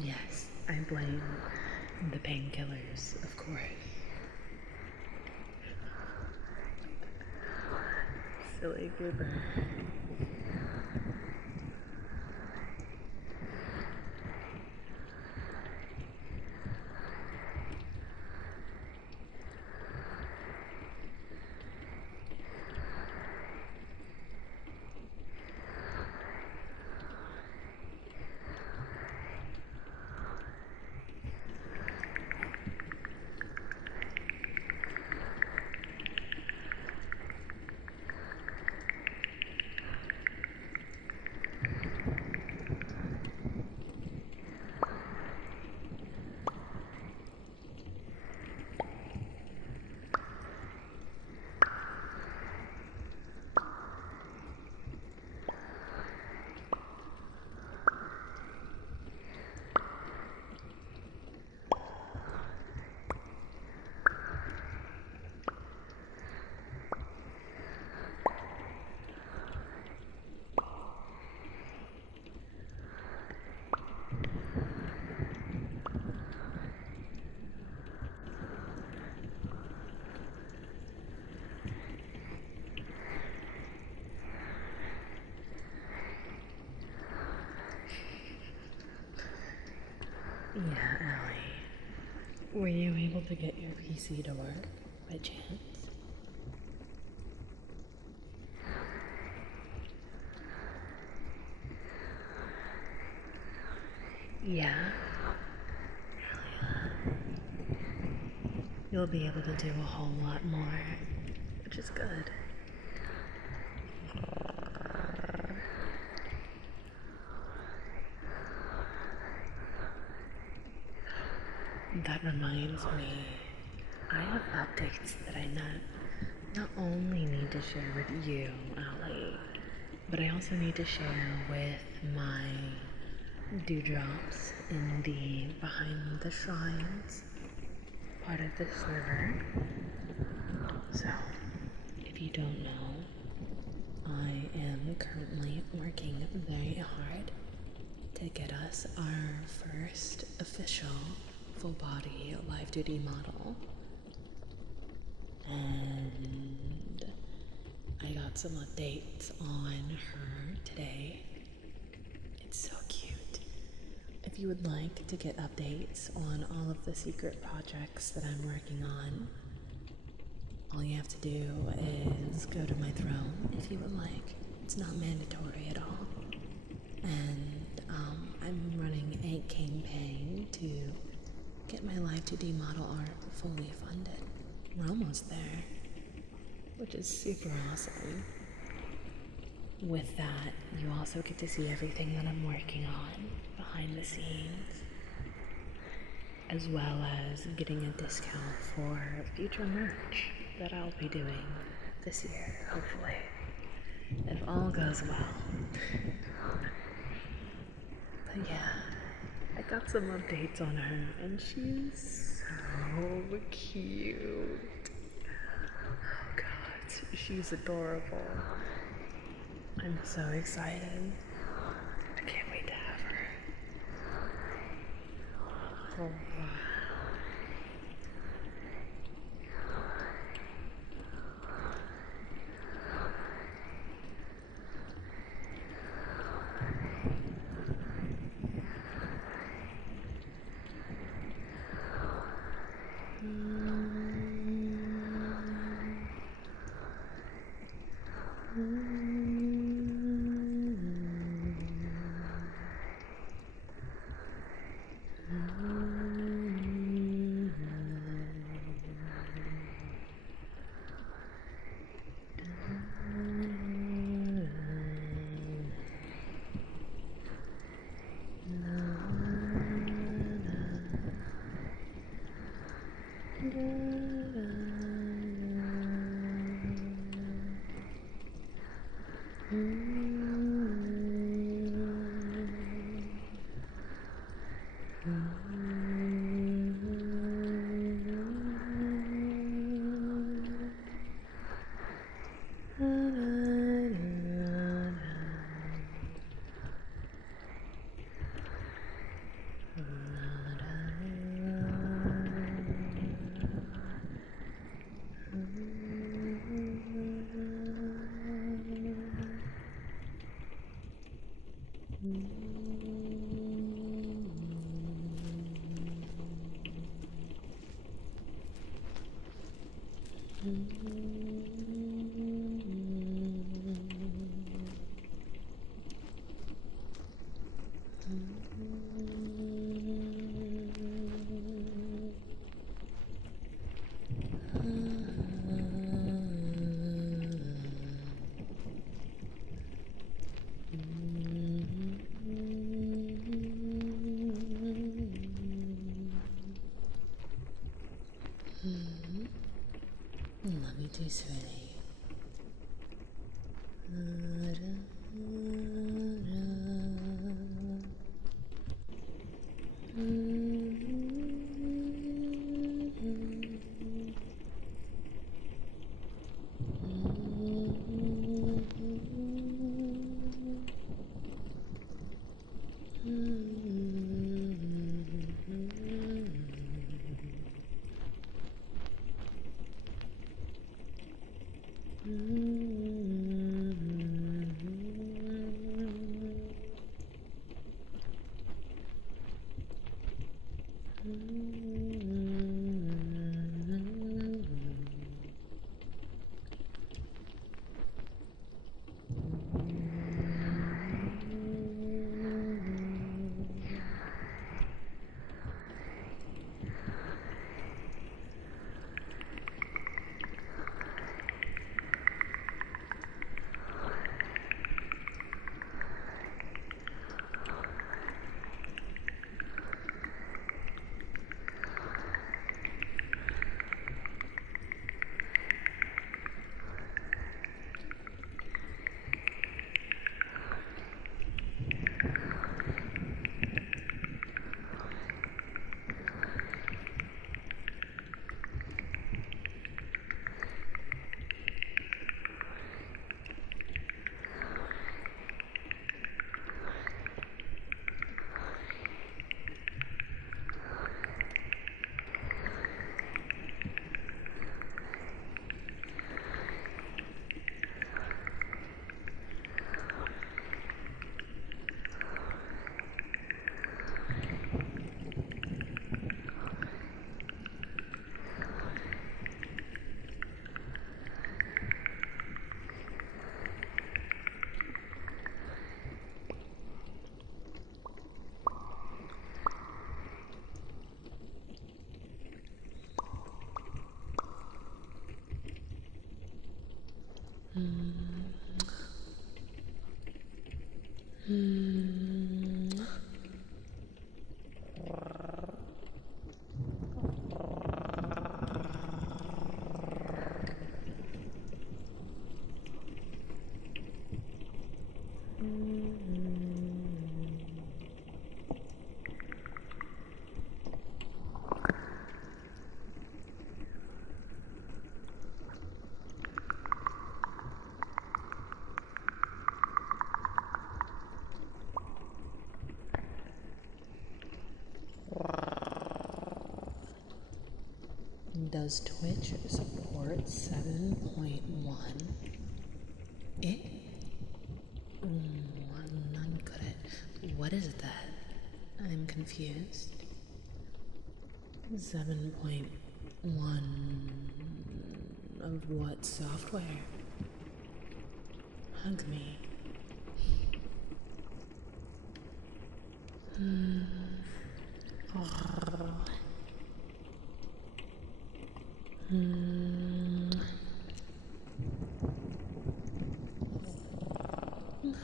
Yes, I blame the painkillers, of course. Silly goober. Yeah, Allie. Were you able to get your PC to work by chance? Yeah. You'll be able to do a whole lot more, which is good. That reminds me, I have updates that I not only need to share with you, Allie, but I also need to share with my dewdrops in the Behind the Shrines part of the server. So, if you don't know, I am currently working very hard to get us our first official full body live duty model. And I got some updates on her today. It's so cute. If you would like to get updates on all of the secret projects that I'm working on, all you have to do is go to my throne if you would like. It's not mandatory at all. And I'm running a campaign to get my Live 2D model art fully funded. We're almost there, which is super awesome. With that, you also get to see everything that I'm working on behind the scenes, as well as getting a discount for future merch that I'll be doing this year, hopefully, if all goes well. But yeah, I got some updates on her, and she's so cute. Oh god, she's adorable. I'm so excited. I can't wait to have her. Oh wow. Love you too, sweetie. Does Twitch support 7.1? Eh? None could it. What is that? I'm confused. 7.1 of what software? Hug me.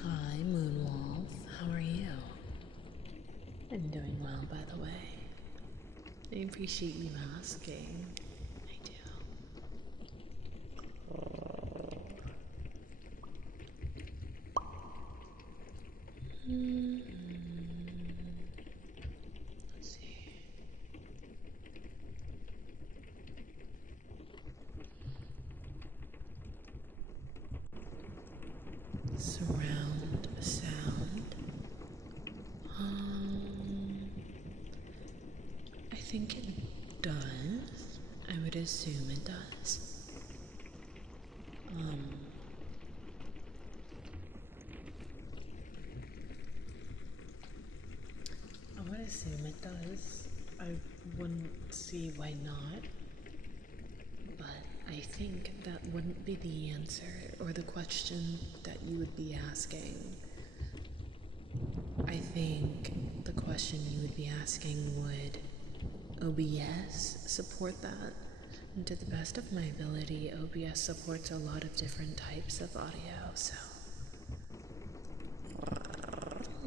Hi, Moonwolf. How are you? I'm doing well, by the way. I appreciate you asking. I do. Let's see. Surround sound. I think it does. I would assume it does. I would assume it does. I wouldn't see why not. But I think that wouldn't be the answer or the question that you would be asking. I think the question you would be asking, would OBS support that? And to the best of my ability, OBS supports a lot of different types of audio, so.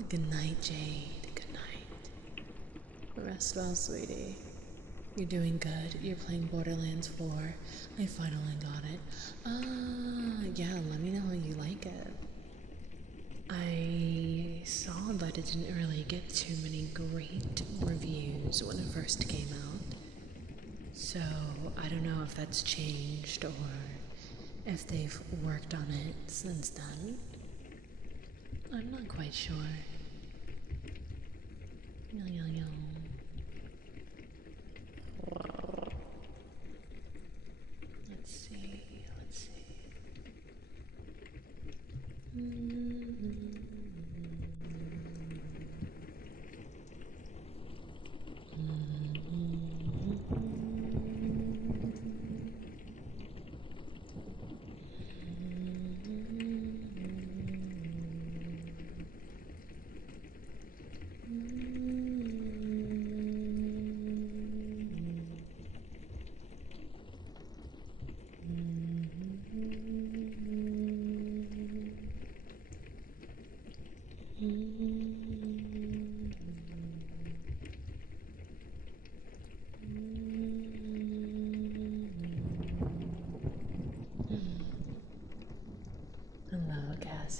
Good night, Jade. Good night. Rest well, sweetie. You're doing good. You're playing Borderlands 4. I finally got it. Yeah, let me know how you like it. I saw that it didn't really get too many great reviews when it first came out. So, I don't know if that's changed or if they've worked on it since then. I'm not quite sure. Let's see.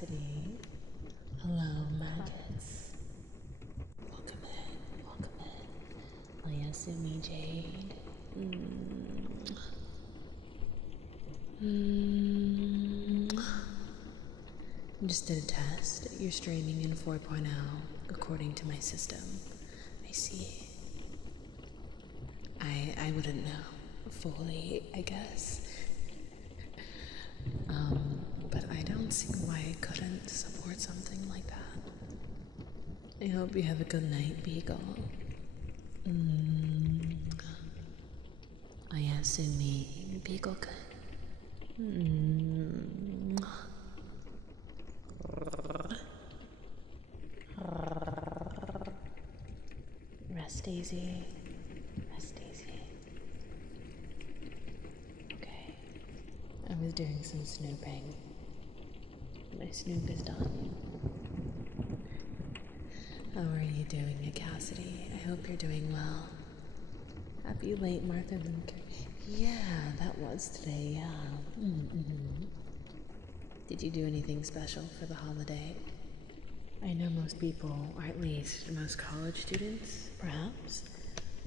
Cassidy. Hello, Magus. Welcome in, welcome in. Oyasumi Jade. Just did a test. You're streaming in 4.0 according to my system. I see. I wouldn't know fully, I guess. But I don't see why I couldn't support something like that. I hope you have a good night, Beagle. Oyasumi, Beagle good. Rest easy. Rest easy. Okay. I was doing some snooping. My snoop is done. How are you doing, Cassidy? I hope you're doing well. Happy late Martha Luther. Yeah, that was today, yeah. Did you do anything special for the holiday? I know most people, or at least most college students, perhaps,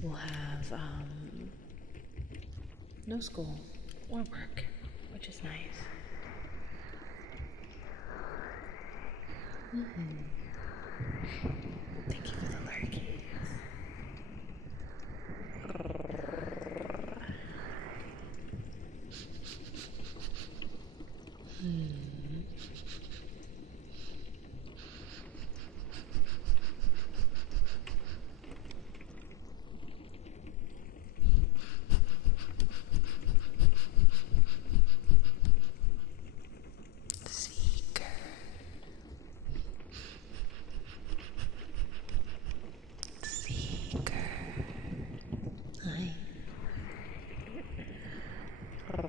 will have, no school or work, which is nice. Thank you for the lurkies. Seeker. Seeker. Hi. How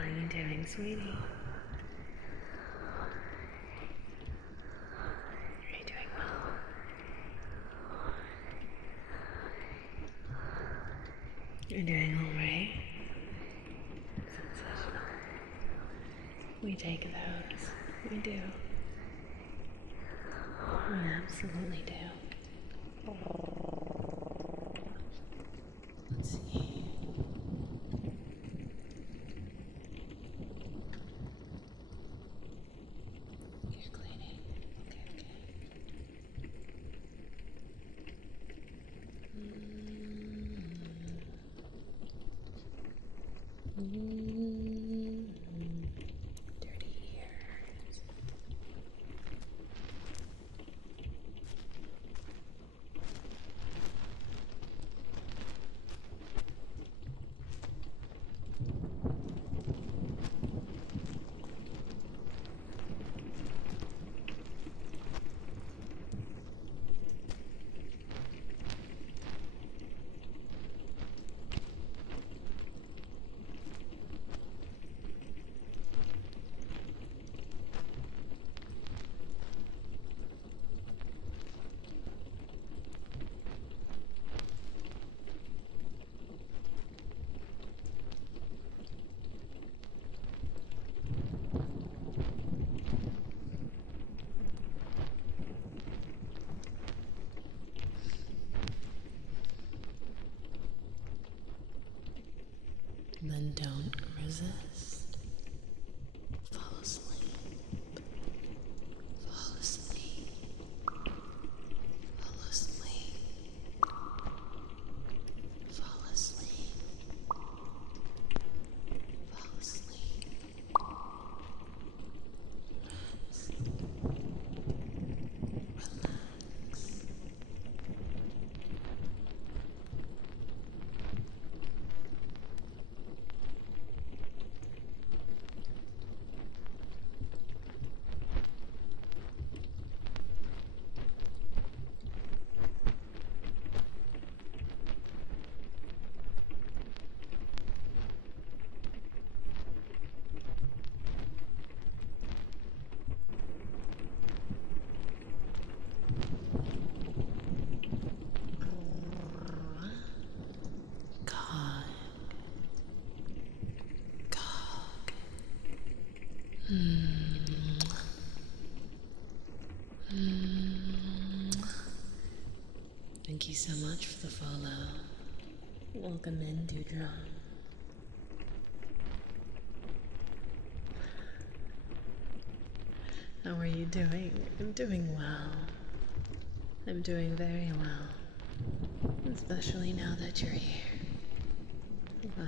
are you doing, sweetie? Are you doing well? You're doing alright? Sensational. We take those. We do. We absolutely do. Let's see. You're cleaning. Okay. Dirty ears. Then don't resist. Fall asleep. Fall asleep. Fall asleep. Fall asleep. Fall asleep. Rest. Relax. Cog. Cog. so much for the follow. Welcome in, Dewdrop. How are you doing? I'm doing well. I'm doing very well. Especially now that you're here. Wow.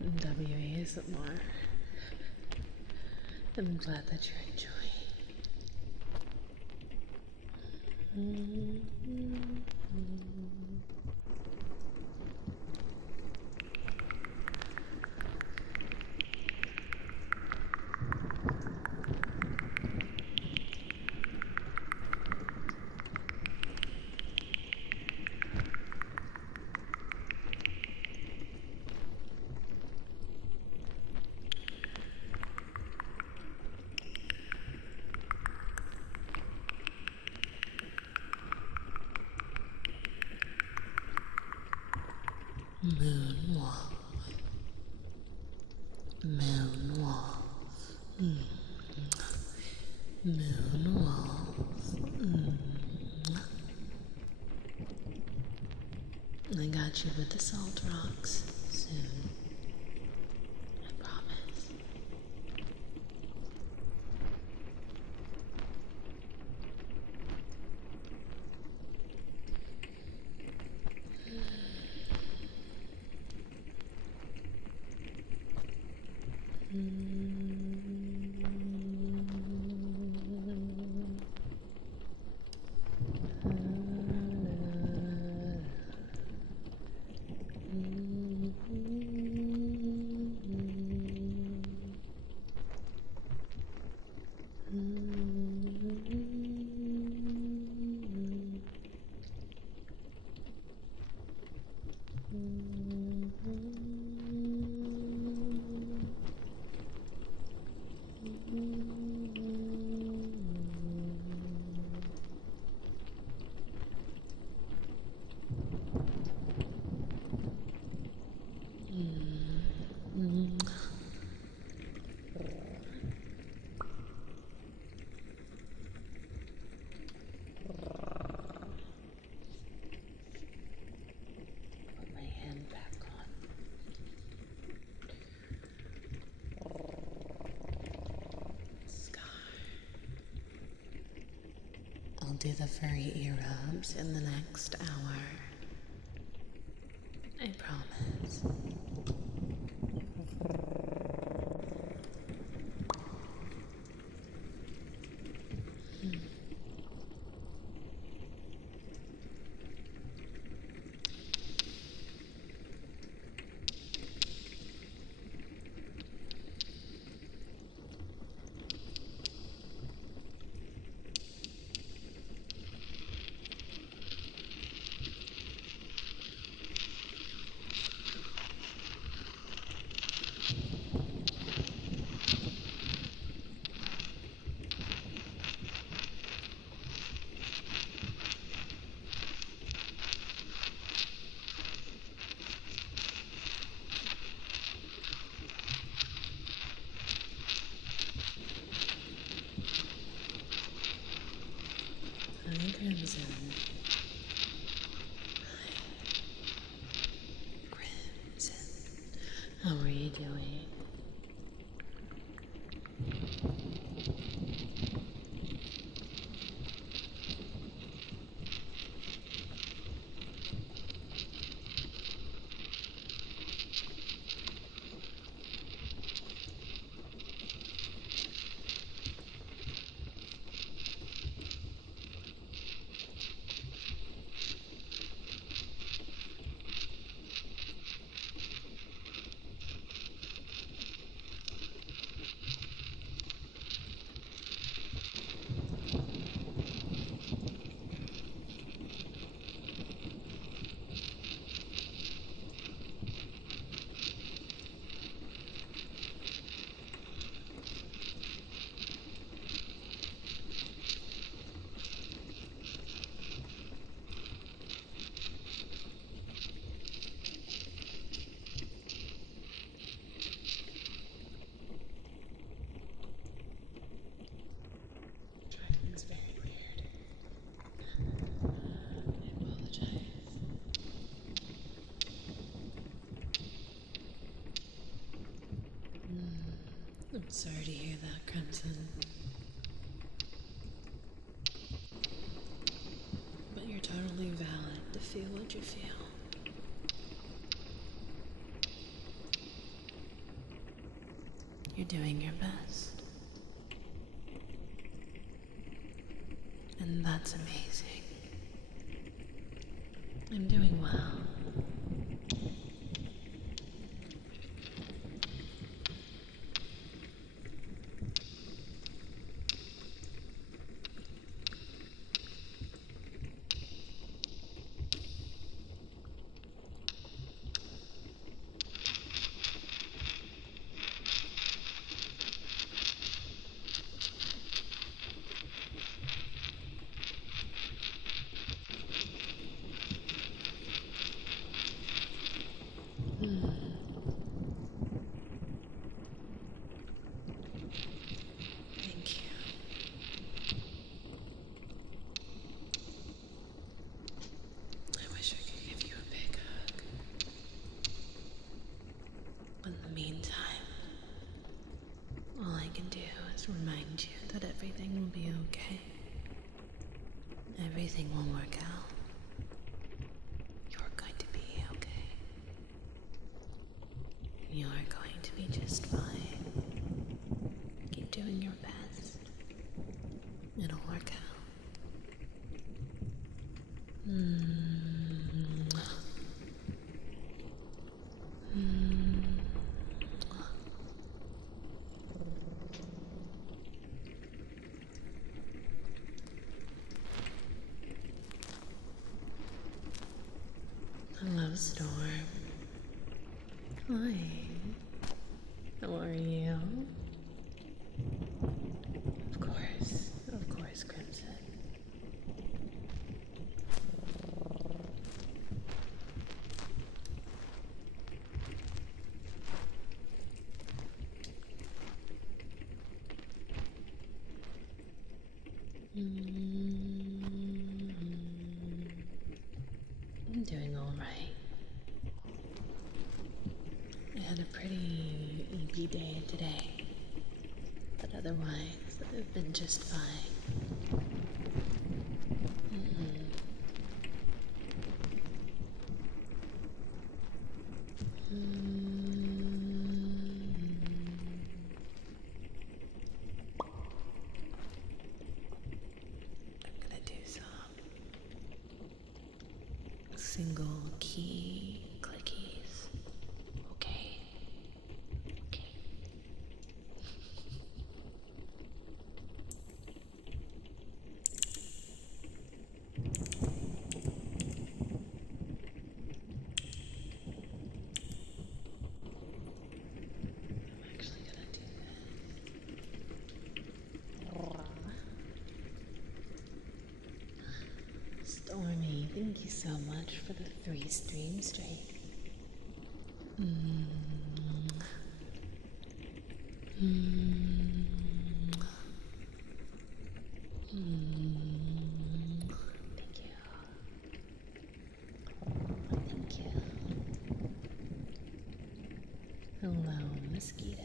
WASMR. I'm glad that you're enjoying. Moonwolf. Moonwolf. Moonwolf. I got you with the salt rocks soon. I promise. Put my hand back on. Sky. I'll do the furry ear rubs in the next hour. I promise. Hi, Crimson. Crimson. How are you doing? I'm sorry to hear that, Crimson. But you're totally valid to feel what you feel. You're doing your best. And that's amazing. I'm doing well. Thank you. I wish I could give you a big hug. But in the meantime, all I can do is remind you that everything will be okay. Everything will work out. You're going to be okay. You're going to be just fine. Keep doing your best. It'll work out. Hello, Storm. Hi. How are you? Of course, Crimson. I'm doing alright. I had a pretty easy day today, but otherwise, I've been just fine. I'm gonna do some single key clickies. Okay. Okay. I'm actually gonna do this. Stormy, thank you so much for the 3 stream straight. Thank you. Thank you. Hello, mosquito.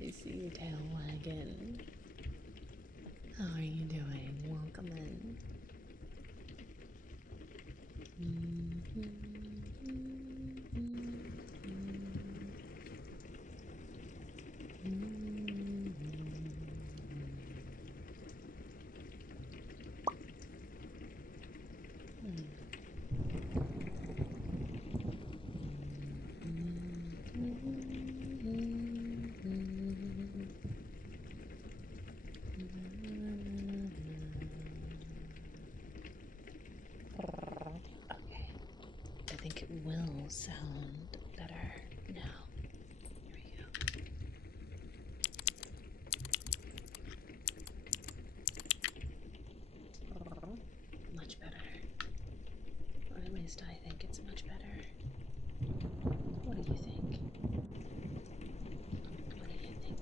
I see your tail wagging. How are you doing? Welcome in. Okay, I think it will sound better now. Here we go. Much better. Or at least I think it's much better. What do you think? What do you think?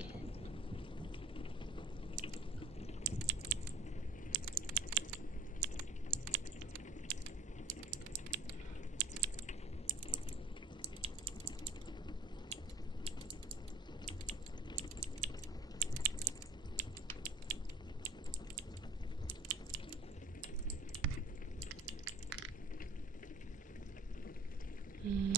Mm.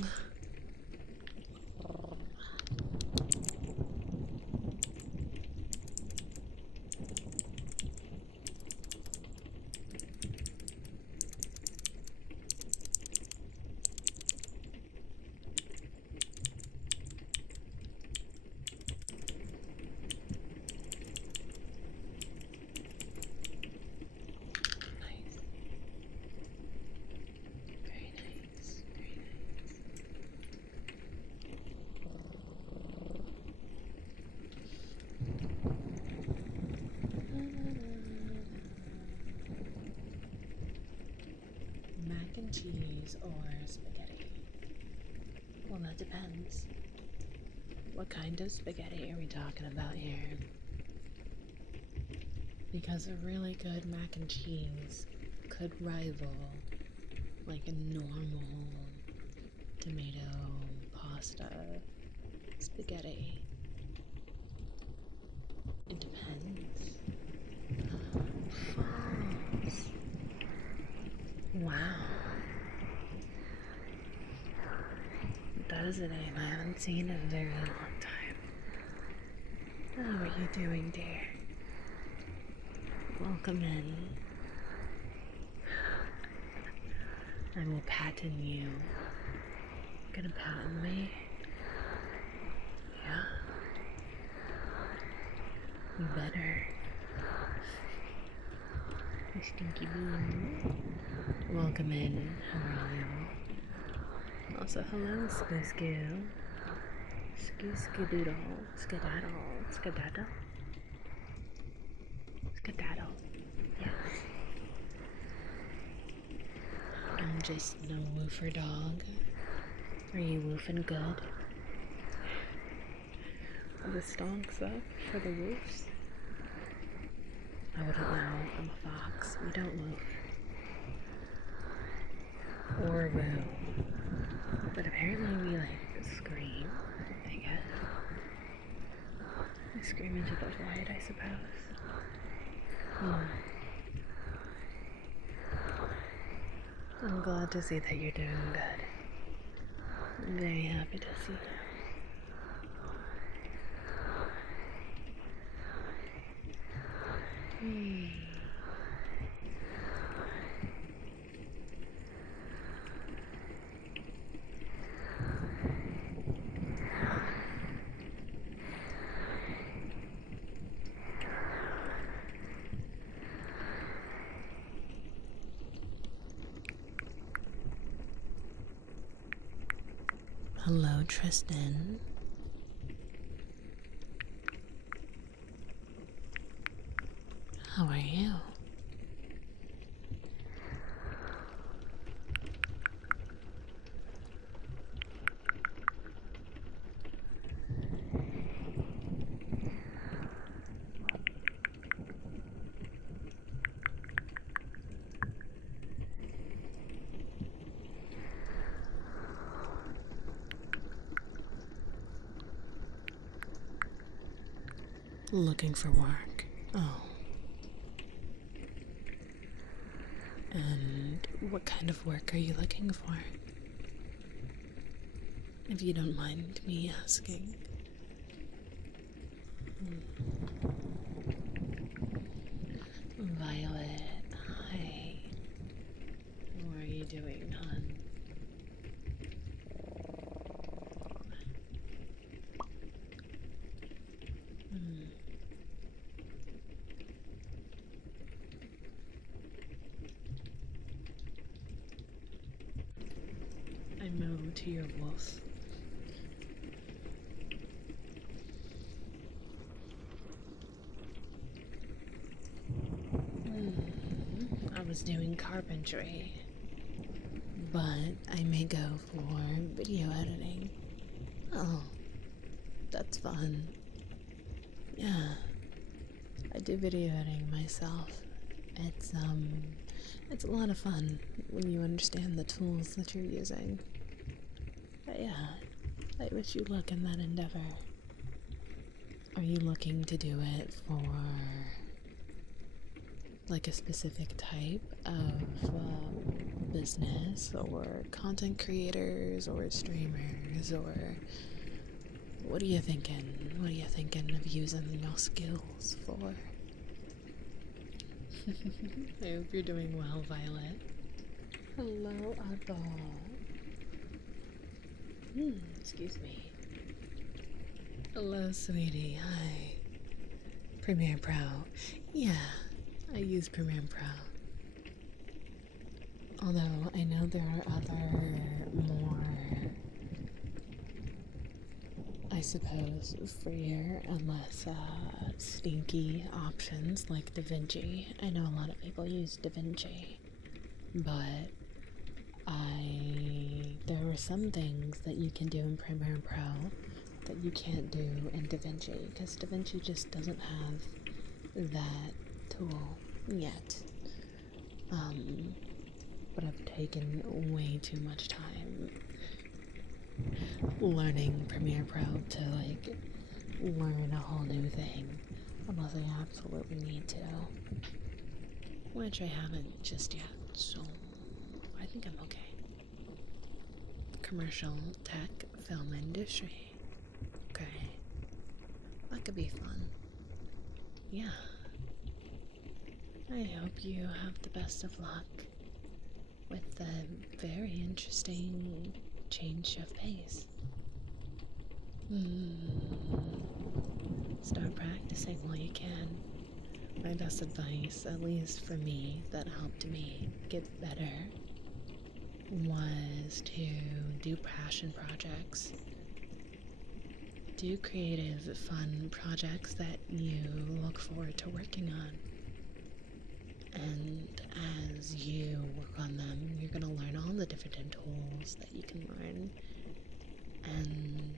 Nice. Very nice. Very nice. Mac and cheese or spaghetti? Well, that depends. What kind of spaghetti are we talking about here? Because a really good mac and cheese could rival like a normal tomato pasta spaghetti. It depends. Falls. Wow. That is a name I haven't seen in a very long time. How are you doing, dear? Welcome in. I will patent you. Gonna patent me? Yeah. You better. You stinky bean. Welcome in. How are you? Also, hello, Skoo. Skoo-skoo-doodle. Skedaddle. Skedaddle. Skedaddle. Yes. I'm just no woofer dog. Are you woofing good? Are the stonks up for the woofs? I wouldn't know. I'm a fox. We don't woof. Or woo. But apparently we like scream, I guess. We scream into the void, I suppose. I'm glad to see that you're doing good. I'm very happy to see that. Hello, Tristan. How are you? Looking for work. Oh. And what kind of work are you looking for? If you don't mind me asking. Violet, hi. How are you doing, hon? I mow to your wolf. I was doing carpentry, but I may go for video editing. Oh, that's fun. Yeah, I do video editing myself. It's a lot of fun when you understand the tools that you're using. But yeah, I wish you luck in that endeavor. Are you looking to do it for like a specific type of business or content creators or streamers, or what are you thinking? What are you thinking of using your skills for? I hope you're doing well, Violet. Hello, Adol. Excuse me. Hello, sweetie. Hi. Premiere Pro. Yeah, I use Premiere Pro. Although I know there are other, more, I suppose, freer and less stinky options like DaVinci. I know a lot of people use DaVinci, but there are some things that you can do in Premiere Pro that you can't do in DaVinci, because DaVinci just doesn't have that tool yet. But I've taken way too much time learning Premiere Pro to like learn a whole new thing, unless I absolutely need to, which I haven't just yet, so I think I'm okay. Commercial, tech, film industry. Okay. That could be fun. Yeah. I hope you have the best of luck with the very interesting change of pace. Start practicing while you can. My best advice, at least for me, that helped me get better, was to do passion projects. Do creative, fun projects that you look forward to working on. And as you work on them, you're going to learn all the different tools that you can learn. And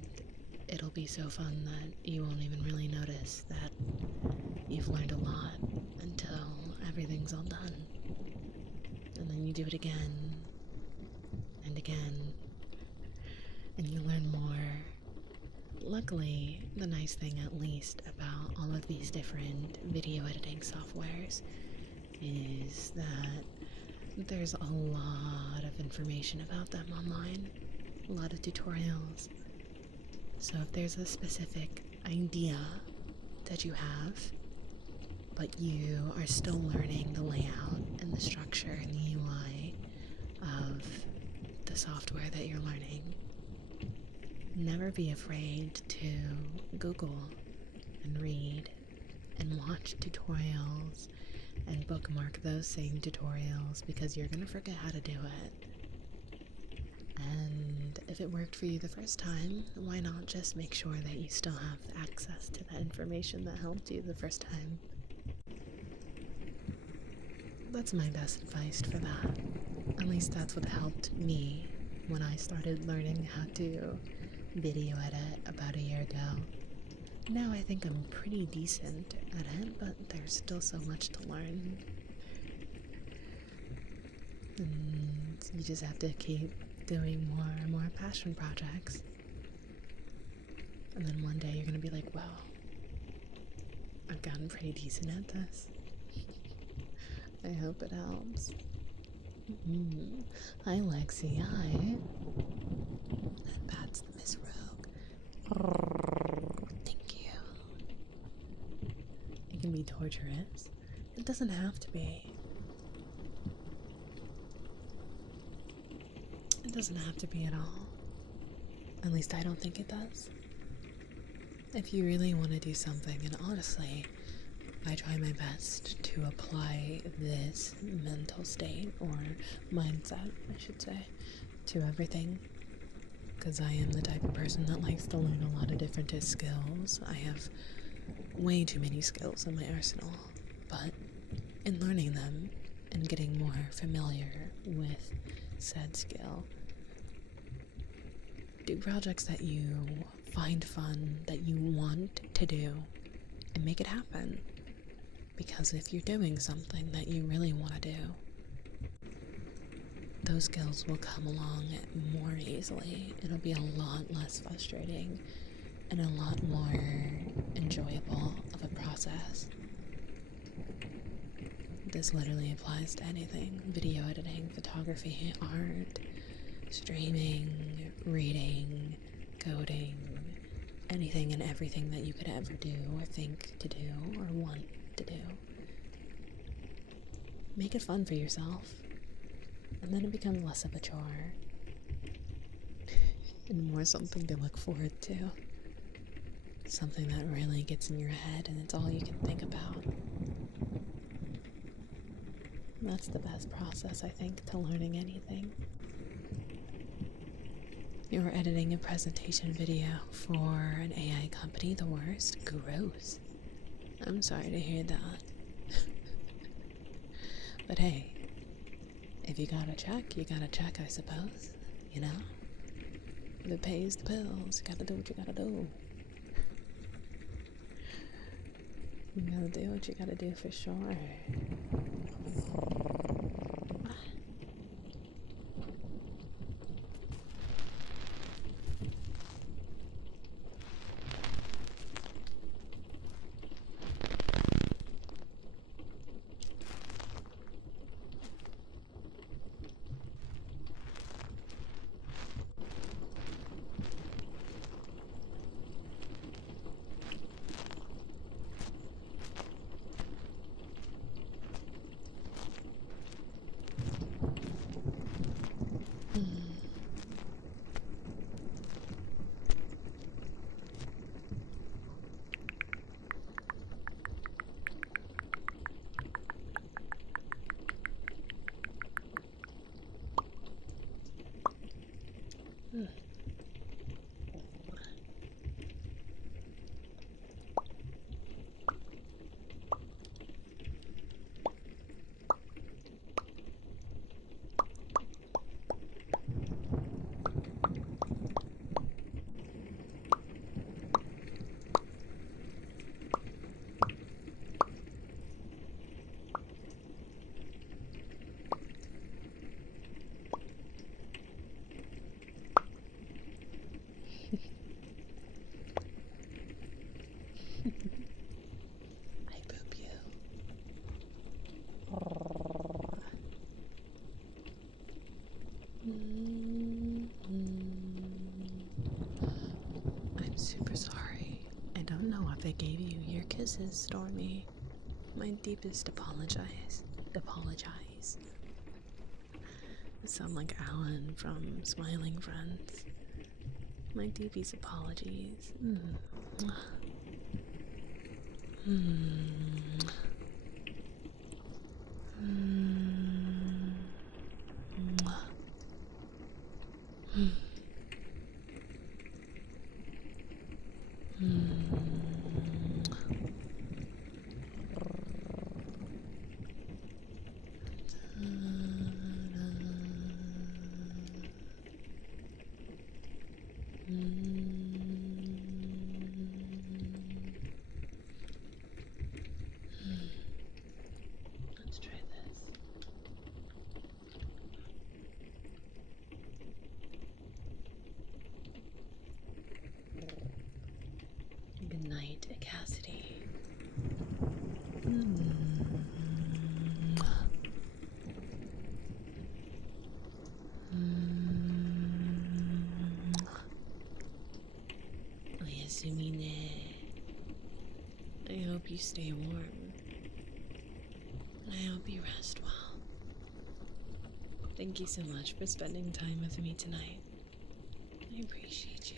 it'll be so fun that you won't even really notice that you've learned a lot until everything's all done. And then you do it again and again, and you learn more. Luckily, the nice thing at least about all of these different video editing softwares is that there's a lot of information about them online, a lot of tutorials. So if there's a specific idea that you have, but you are still learning the layout and the structure and the UI of the software that you're learning, never be afraid to Google and read and watch tutorials and bookmark those same tutorials, because you're gonna forget how to do it. And if it worked for you the first time, why not just make sure that you still have access to that information that helped you the first time? That's my best advice for that. At least that's what helped me when I started learning how to video edit about a year ago. Now I think I'm pretty decent at it, but there's still so much to learn. And you just have to keep doing more and more passion projects. And then one day you're gonna be like, wow, I've gotten pretty decent at this. I hope it helps. Hi, Lexi. Hi. And that's Miss Rogue. Thank you. It can be torturous. It doesn't have to be. It doesn't have to be at all. At least I don't think it does. If you really want to do something, and honestly, I try my best to apply this mental state, or mindset, I should say, to everything. Because I am the type of person that likes to learn a lot of different skills. I have way too many skills in my arsenal. But in learning them and getting more familiar with said skill, do projects that you find fun, that you want to do, and make it happen. Because if you're doing something that you really want to do, those skills will come along more easily. It'll be a lot less frustrating and a lot more enjoyable of a process. this literally applies to anything: video editing, photography, art, streaming, reading, coding, anything and everything that you could ever do or think to do or want to do. Make it fun for yourself, and then it becomes less of a chore and more something to look forward to. Something that really gets in your head and it's all you can think about. That's the best process, I think, to learning anything. You're editing a presentation video for an AI company, the worst? Gross. I'm sorry to hear that. But hey, if you gotta check, you gotta check, I suppose. You know? If it pays the bills, you gotta do what you gotta do. You gotta do what you gotta do for sure. I poop you. I'm super sorry. I don't know if I gave you your kisses, Stormy. My deepest apologize. Apologize. I sound like Alan from Smiling Friends. My deepest apologies. Let's try this. Good night, Cassidy. Oyasumine. I hope you stay warm. And I hope you rest well. Thank you so much for spending time with me tonight. I appreciate you.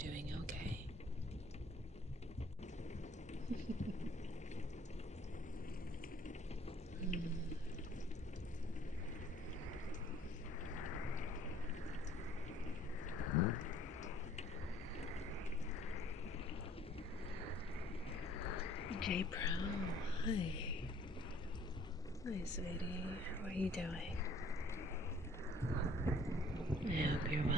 doing okay? J Pro, hi. Hi, sweetie. How are you doing? I hope you're well.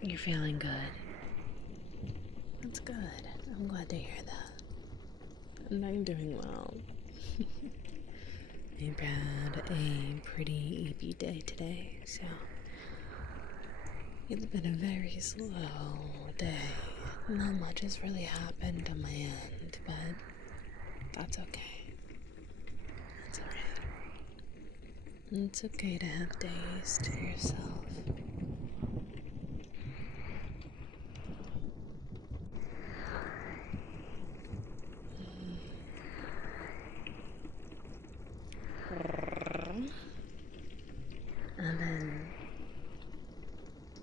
You're feeling good. That's good. I'm glad to hear that. And I'm doing well. I've had a pretty eepy day today, so it's been a very slow day. Not much has really happened on my end, but that's okay. That's alright. It's okay to have days to yourself.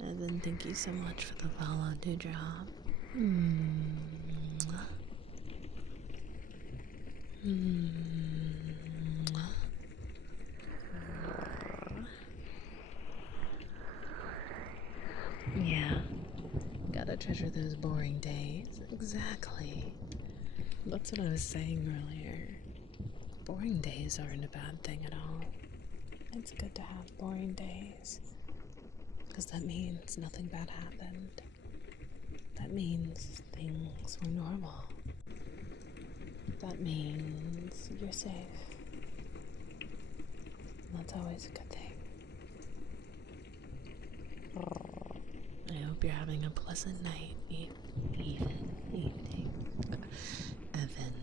Evan, thank you so much for the follow, Dewdrop. Yeah, gotta treasure those boring days. Exactly. That's what I was saying earlier. Boring days aren't a bad thing at all. It's good to have boring days. Because that means nothing bad happened. That means things were normal. That means you're safe. That's always a good thing. I hope you're having a pleasant night, evening. Evan,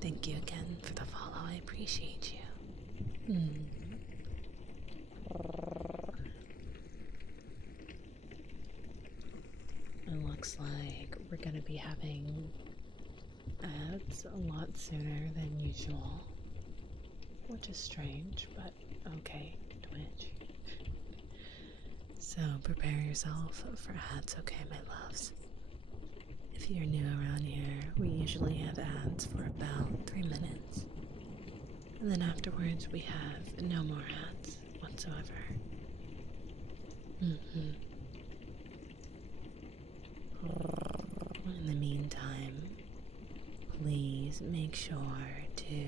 thank you again for the follow. I appreciate you. It looks like we're gonna be having ads a lot sooner than usual, which is strange, but okay, Twitch. So prepare yourself for ads, okay, my loves? If you're new around here, we usually have ads for about 3 minutes. And then afterwards, we have no more ads whatsoever. In the meantime, please make sure to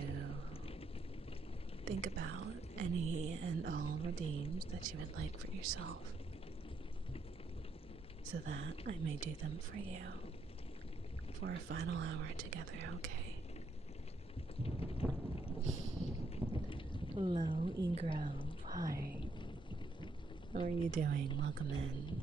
think about any and all redeems that you would like for yourself, so that I may do them for you for a final hour together, okay? Hello, Egrove. Hi. How are you doing? Welcome in.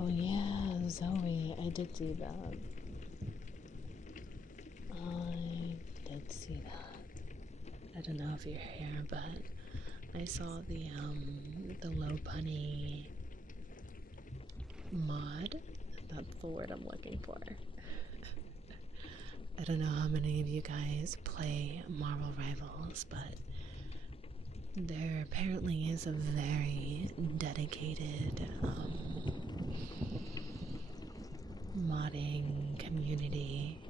Oh yeah, Zoe, I did see that. I did see that. I don't know if you're here, but I saw the low punny mod. That's the word I'm looking for. I don't know how many of you guys play Marvel Rivals, but there apparently is a very dedicated modding community,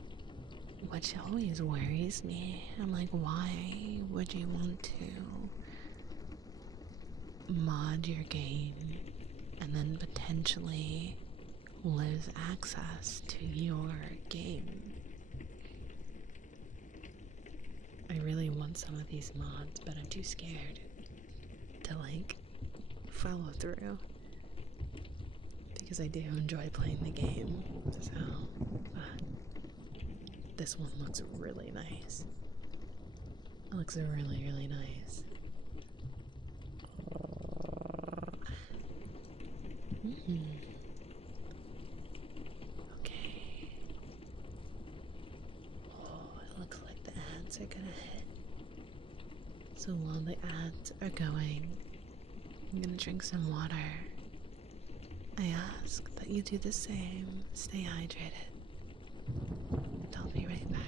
which always worries me. I'm like, why would you want to mod your game and then potentially lose access to your game. I really want some of these mods, but I'm too scared to follow through because I do enjoy playing the game. So, but this one looks really nice. It looks really, really nice. Okay. Oh, it looks like the ads are gonna hit. So while the ads are going, I'm gonna drink some water. I ask that you do the same. Stay hydrated. And I'll be right back.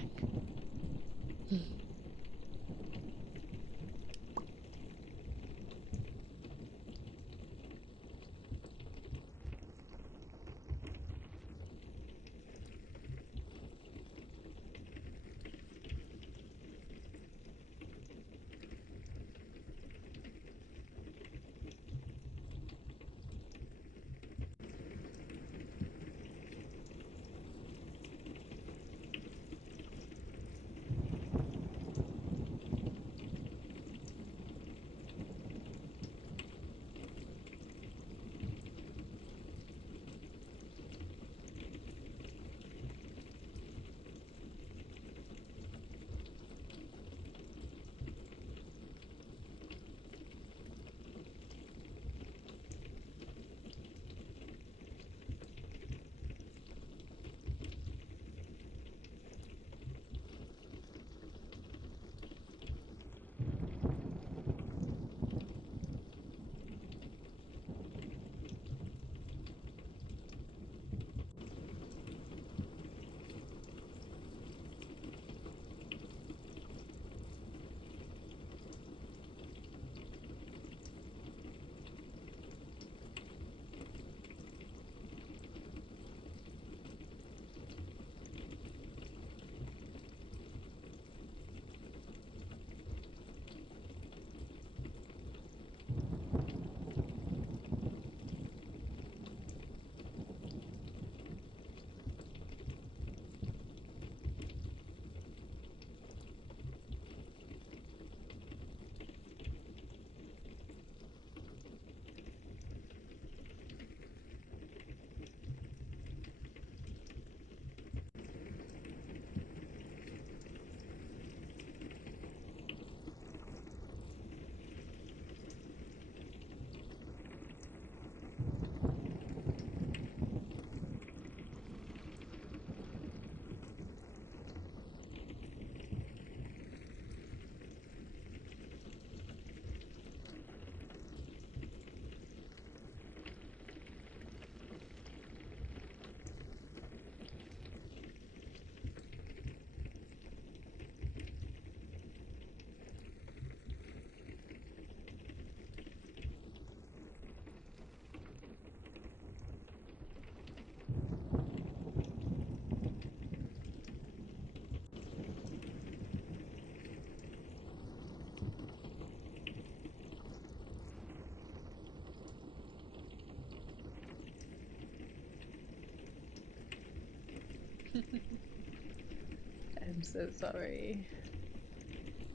I'm so sorry.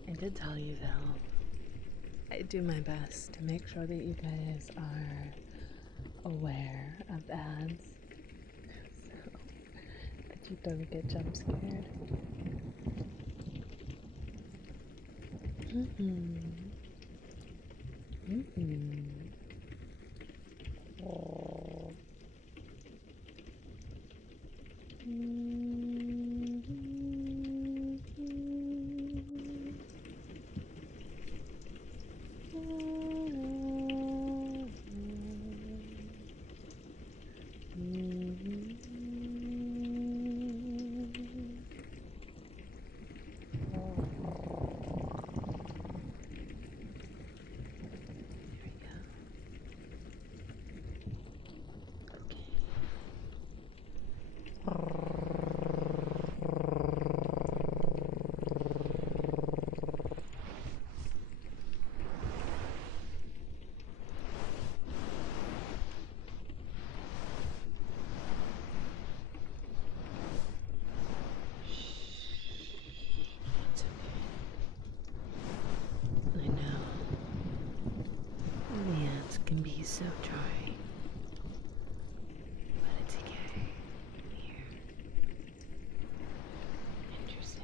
I did tell you though. I do my best to make sure that you guys are aware of ads so that you don't get jump scared. Oh. He's so dry. But it's okay. Here. And you're safe.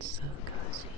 So cozy.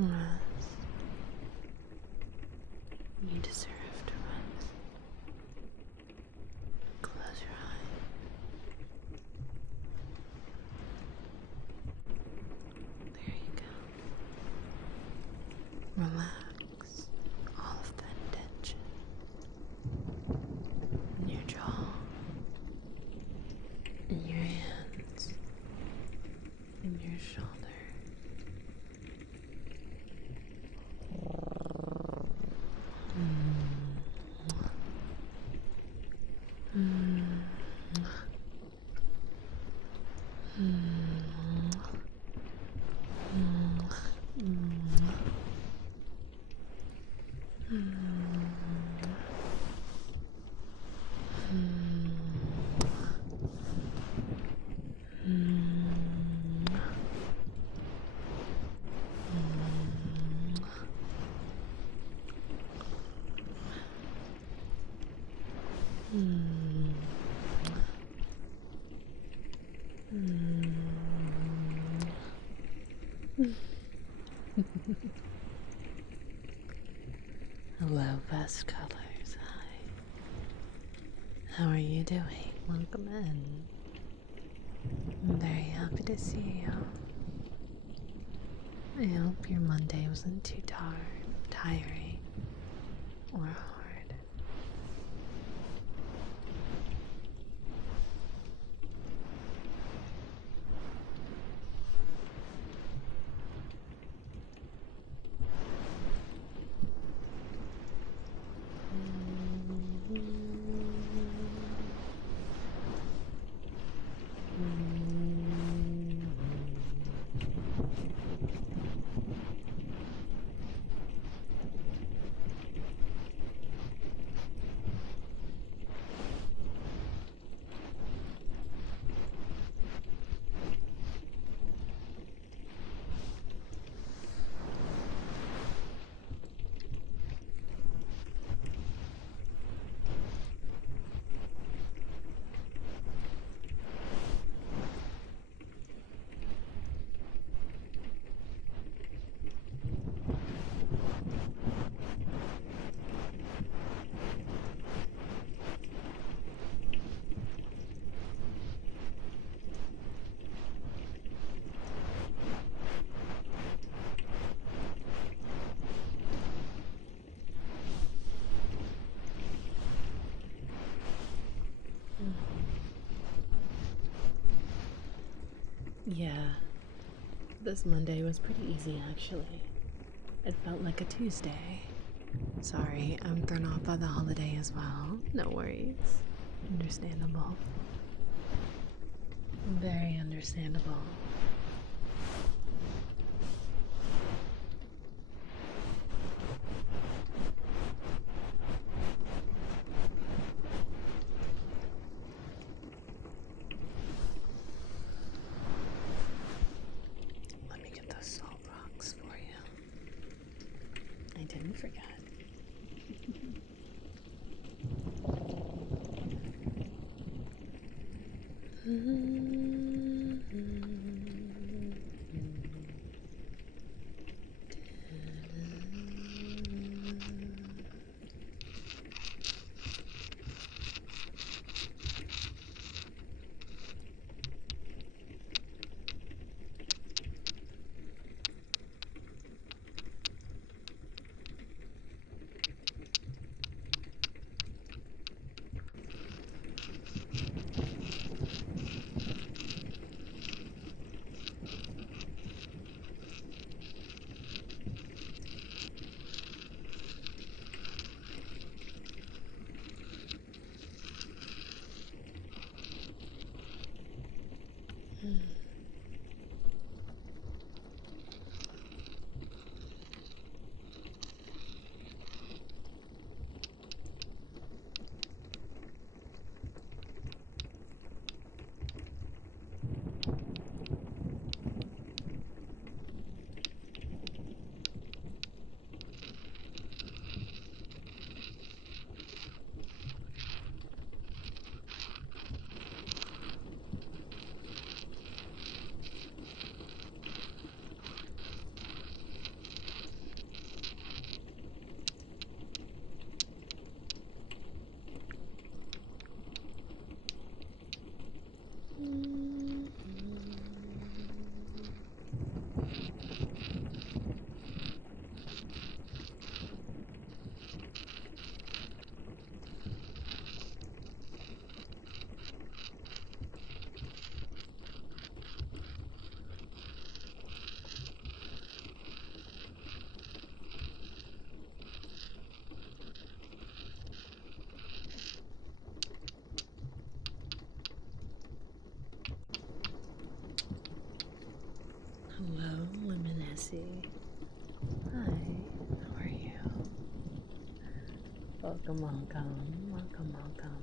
Rest. You deserve to rest. Close your eyes. There you go. Relax all of that tension in your jaw, in your hands, in your shoulder. Hello, best colors. Hi. How are you doing? Welcome in. I'm very happy to see you. I hope your Monday wasn't too tiring or hard. Yeah, this Monday was pretty easy actually. It felt like a Tuesday. Sorry, I'm thrown off by the holiday as well. No worries. Understandable. Very understandable. Let me get those salt rocks for you. I didn't forget. Hello, Luminescence. Hi, how are you? Welcome, welcome, welcome, welcome.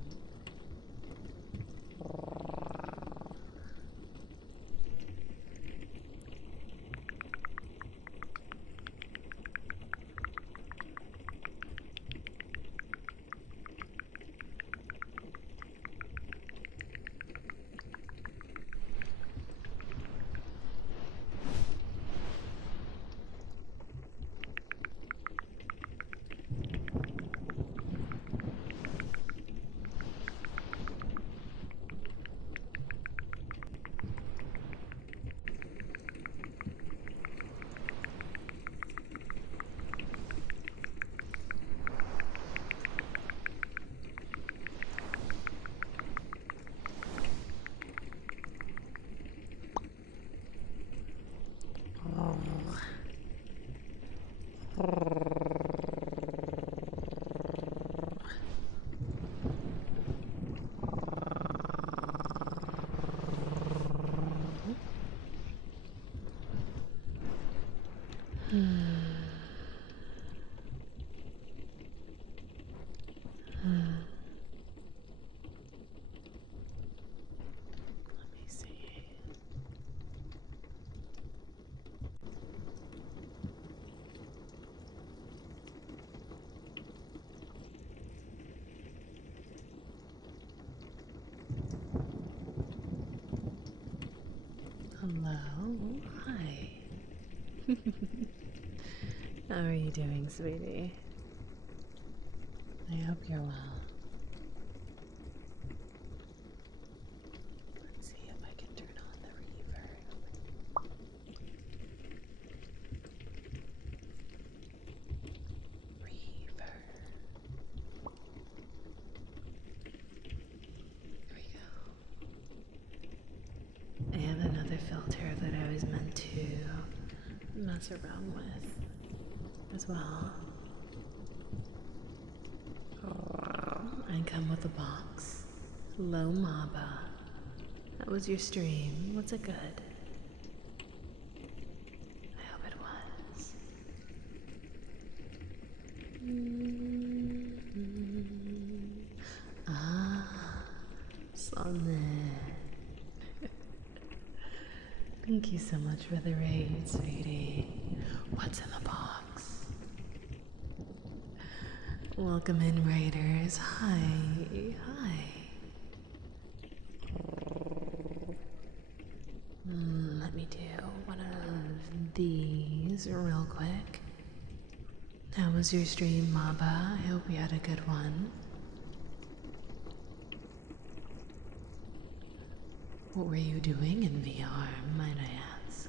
Let me see. Hello, hi. How are you doing, sweetie? I hope you're well. Let's see if I can turn on the reverb. Reverb. Here we go. I have another other filter that I was meant to mess around with as well. I come with a box. Hello, Maba. That was your stream. Was it good? I hope it was. Ah, Sonnet. Thank you so much for the raid, sweetie. What's in the box? Welcome in, raiders. Hi. Hi. Let me do one of these real quick. How was your stream, Maba? I hope you had a good one. What were you doing in VR, might I ask?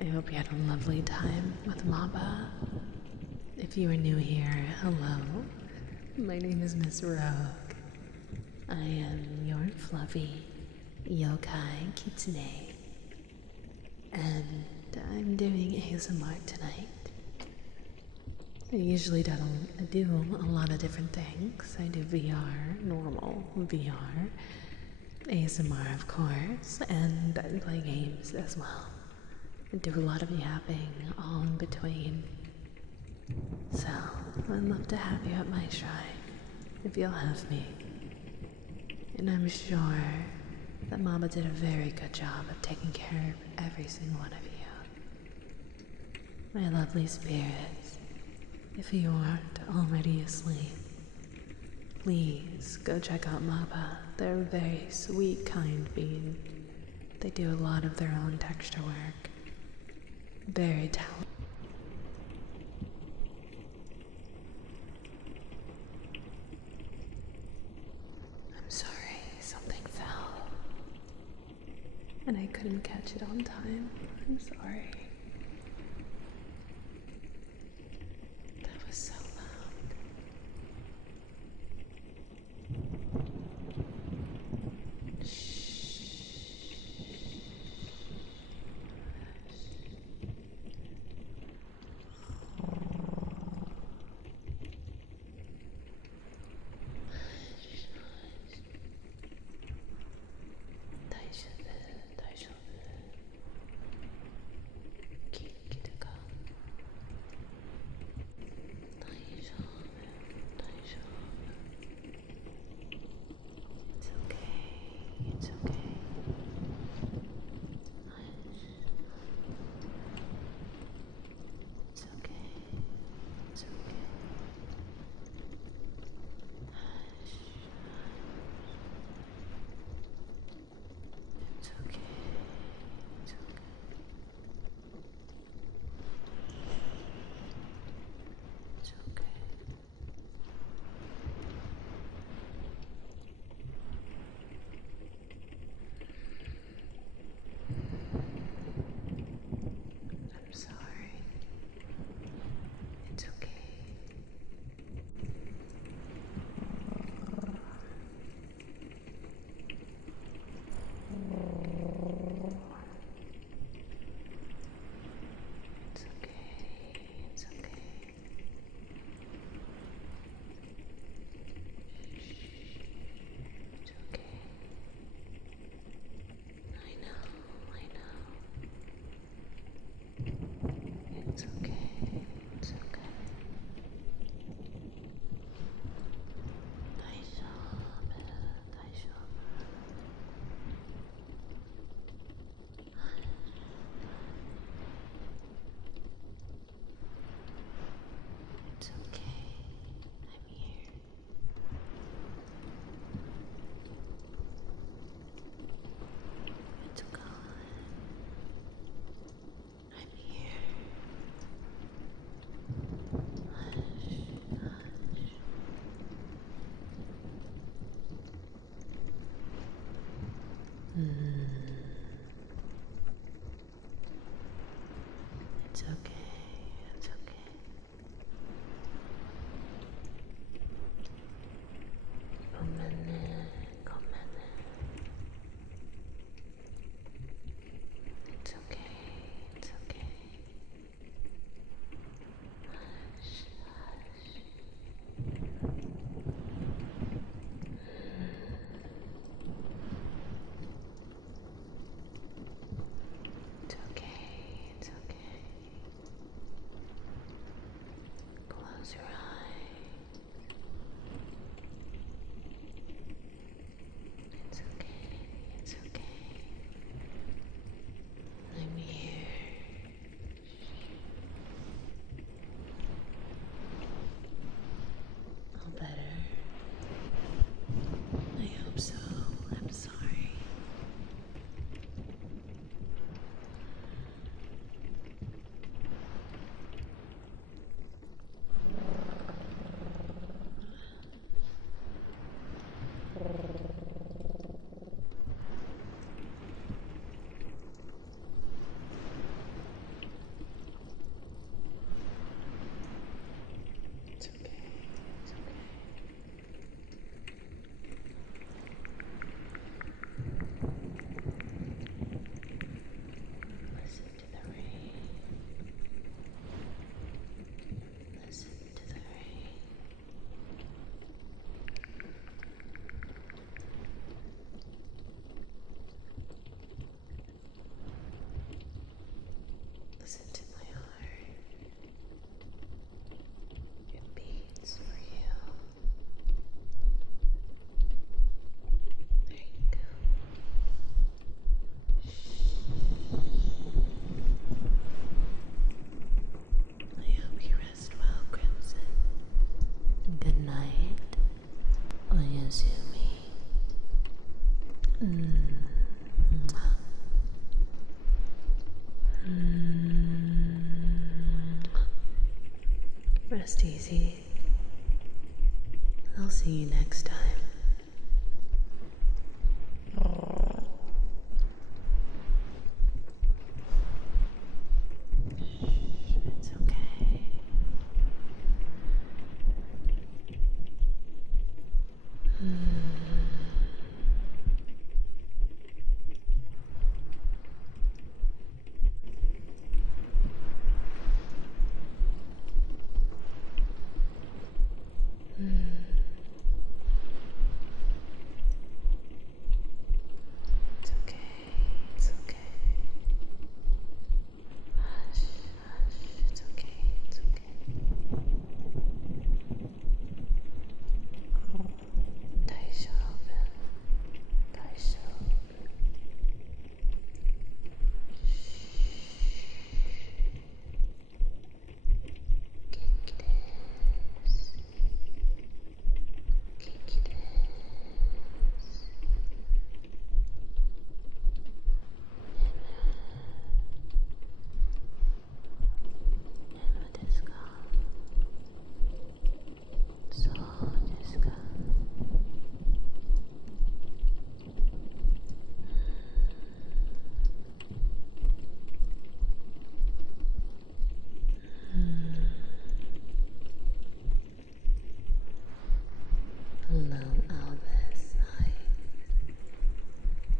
I hope you had a lovely time with Maba. If you are new here, hello. My name is Miss Rogue. I am your fluffy yokai kitsune. And I'm doing ASMR tonight. I usually do a lot of different things. I do VR, normal VR, ASMR of course, and I play games as well. I do a lot of yapping all in between. So, I'd love to have you at my shrine, if you'll have me. And I'm sure that Mama did a very good job of taking care of every single one of you. My lovely spirits, if you aren't already asleep, please go check out Maba. They're a very sweet, kind being. They do a lot of their own texture work. Very talented. I'm sorry, something fell. And I couldn't catch it on time. I'm sorry. That was so loud. It's okay. It's okay. Rest easy. I'll see you next time. It's okay. It's okay. It's okay. Hush, hush. It's okay. It's okay. 다이쇼브. 다이쇼브. Hello, Elvis. Hi.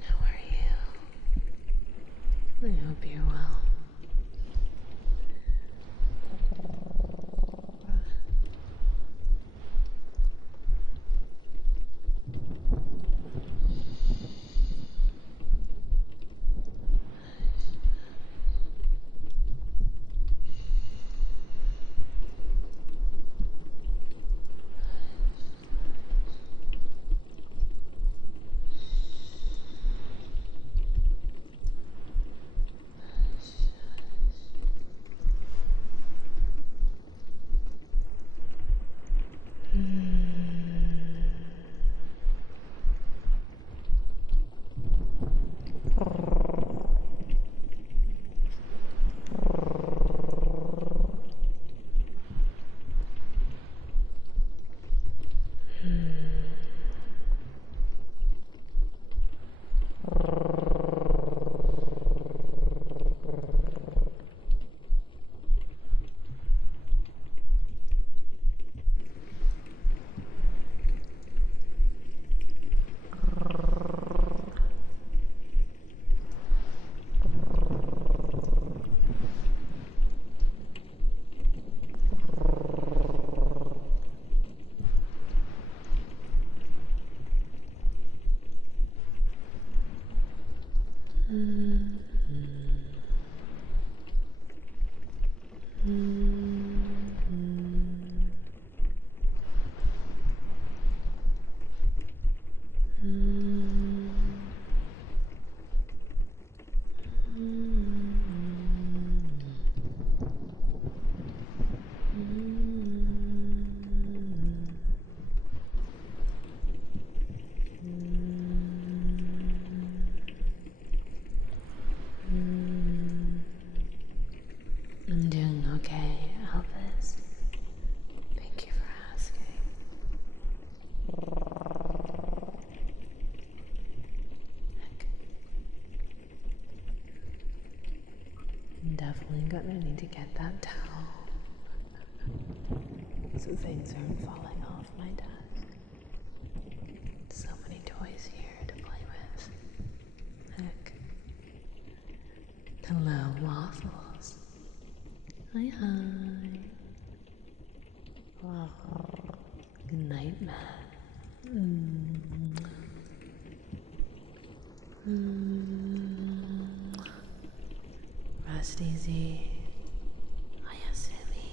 How are you? I hope you're well. I'm doing okay, Elvis. Thank you for asking. Heck. I'm definitely gonna need to get that towel so things aren't falling off my desk. So many toys here to play with. Heck. Hello, Waffles. Hi, hi. Good night, Matt. Rest easy. Ayasumi.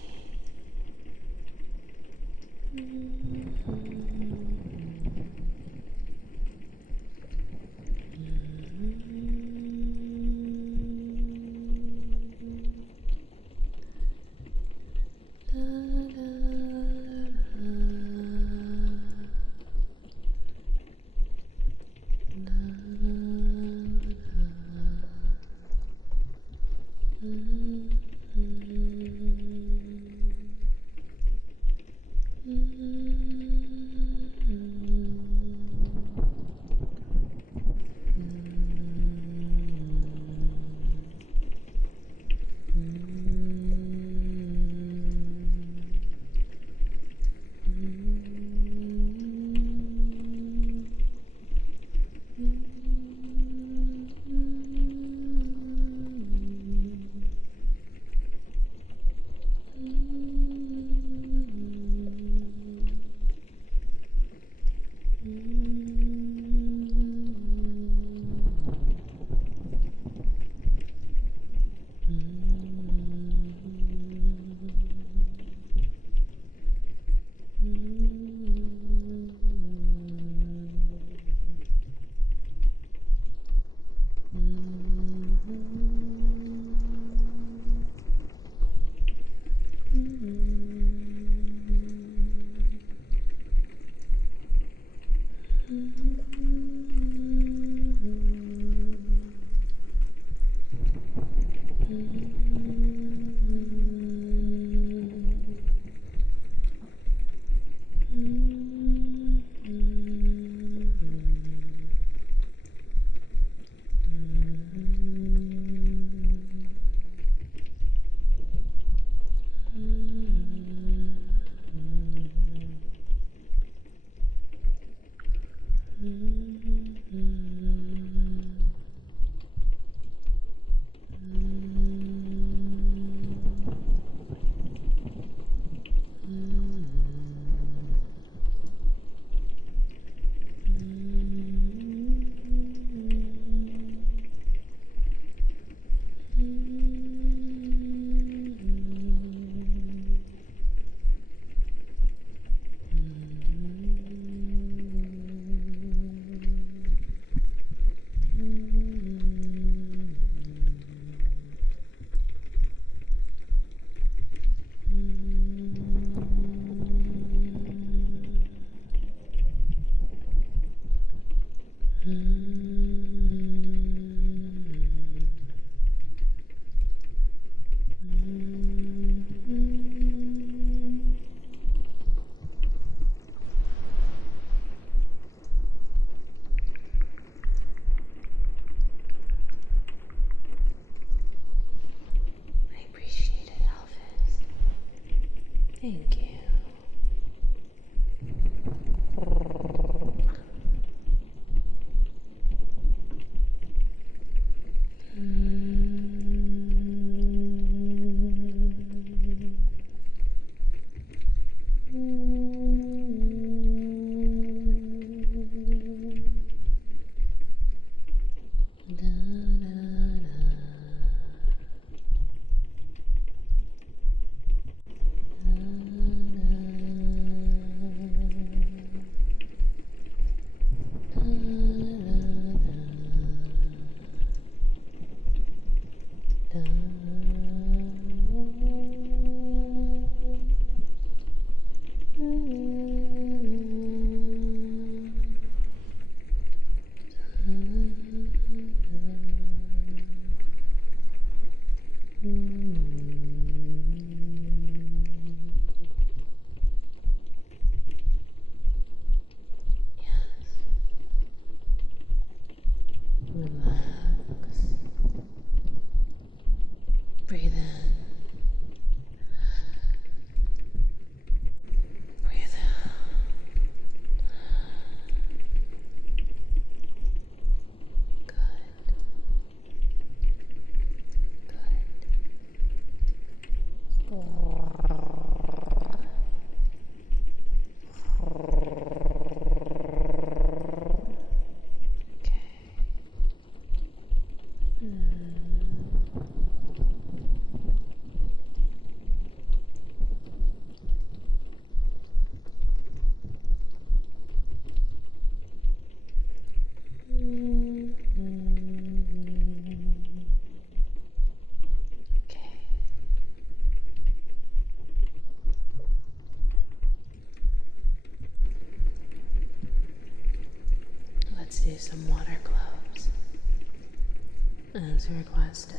Thank you. Relax. Breathe in. Breathe out. Good. Okay. Let's do some water globes as requested.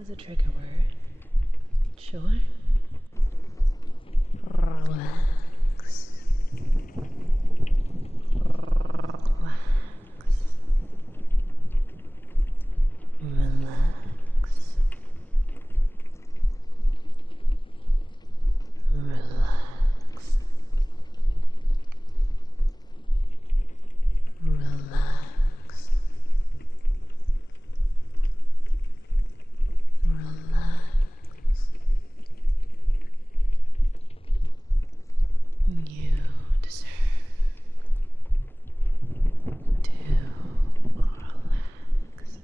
as a trigger word. Sure. Relax. Relax. Relax. Relax. Relax. You deserve to relax.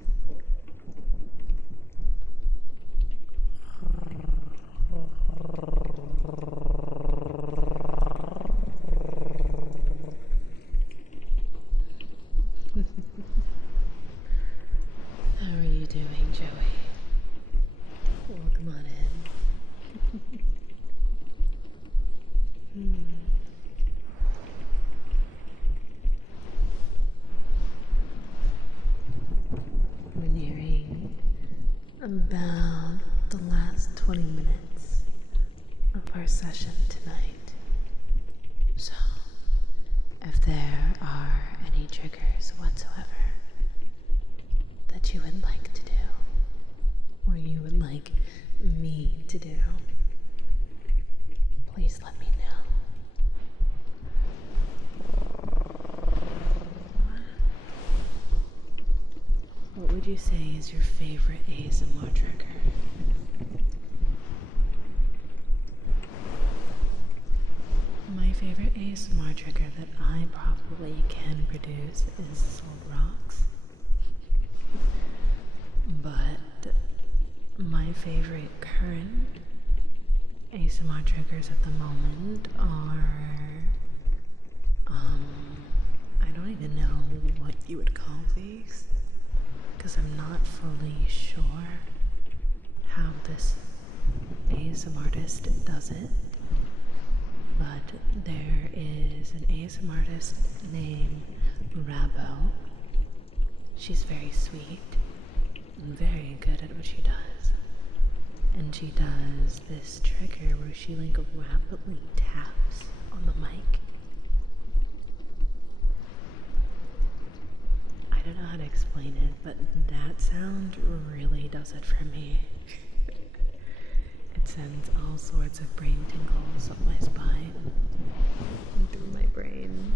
How are you doing, Joey? Welcome on in. We're nearing about the last 20 minutes of our session tonight. So, if there are any triggers whatsoever that you would like to do, or you would like me to do, please let me know. What would you say is your favorite ASMR trigger? My favorite ASMR trigger that I probably can produce is Salt Rocks. But my favorite current ASMR triggers at the moment are, I don't even know what you would call these, because I'm not fully sure how this ASMR artist does it. But there is an ASMR artist named Rabo. She's very sweet and very good at what she does. And she does this trigger where she like rapidly taps on the mic. I don't know how to explain it, but that sound really does it for me. It sends all sorts of brain tingles up my spine and through my brain.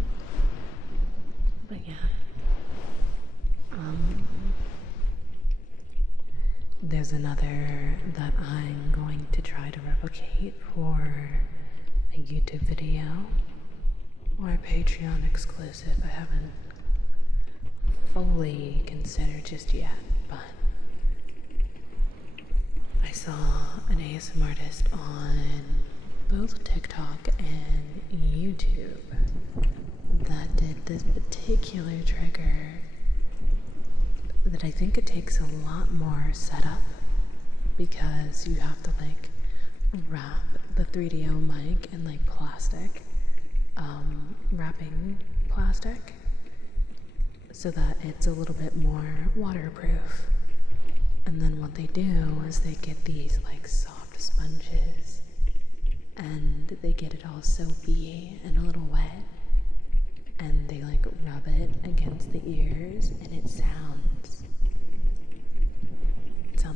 But yeah. There's another that I'm going to try to replicate for a YouTube video or a Patreon exclusive. I haven't fully considered just yet, but I saw an ASMR artist on both TikTok and YouTube that did this particular trigger that I think it takes a lot more setup, because you have to like wrap the 3DO mic in like plastic, wrapping plastic, so that it's a little bit more waterproof. And then what they do is they get these like soft sponges and they get it all soapy and a little wet, and they like rub it against the ears, and it sounds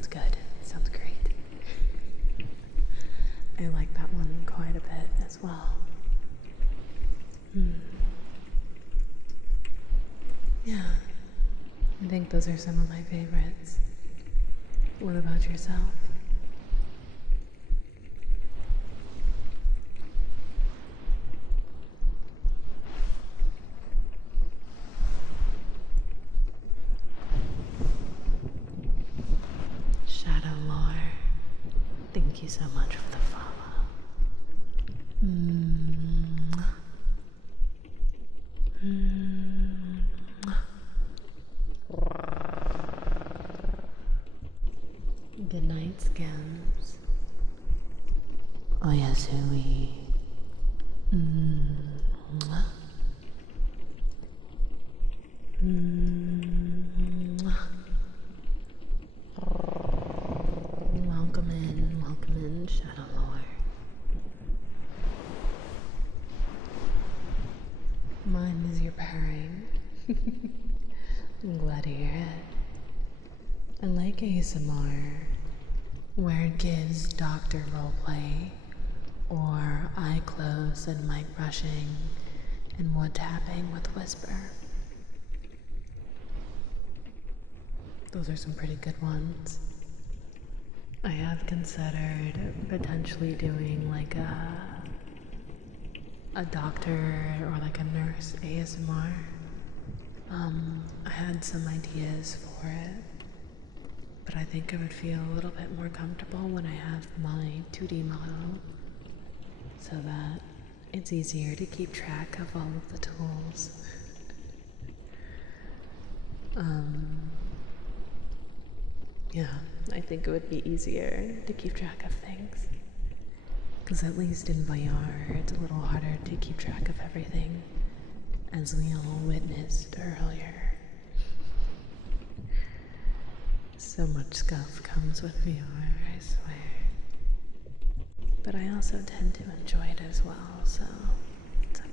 good. It sounds great. I like that one quite a bit as well. Yeah, I think those are some of my favorites. What about yourself? Shadow Lore, thank you so much for the follow. Good night, Skims. Oyasui. Mine is your purring. I'm glad to hear it. I like ASMR, where it gives doctor roleplay, or eye close and mic brushing, and wood tapping with whisper. Those are some pretty good ones. I have considered potentially doing like a doctor or like a nurse ASMR. I had some ideas for it, but I think I would feel a little bit more comfortable when I have my 2D model, so that it's easier to keep track of all of the tools. Yeah, I think it would be easier to keep track of things. Because at least in VR, it's a little harder to keep track of everything, as we all witnessed earlier. So much stuff comes with VR, I swear. But I also tend to enjoy it as well, so it's okay.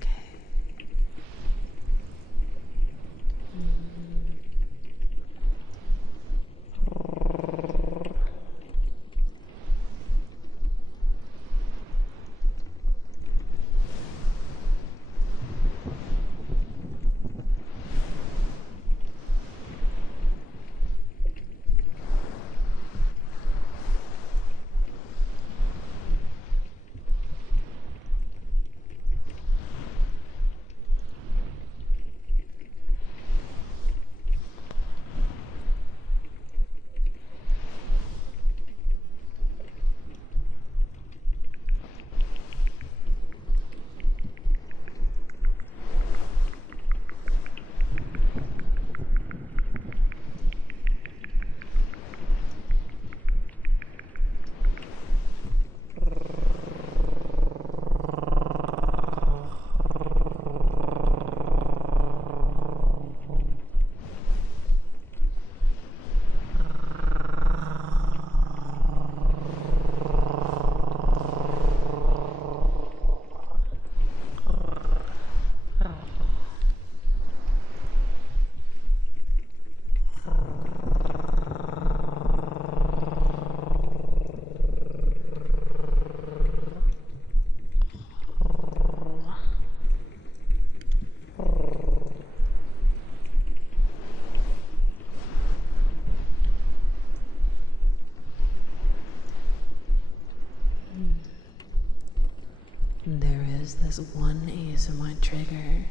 There is this one ASMR trigger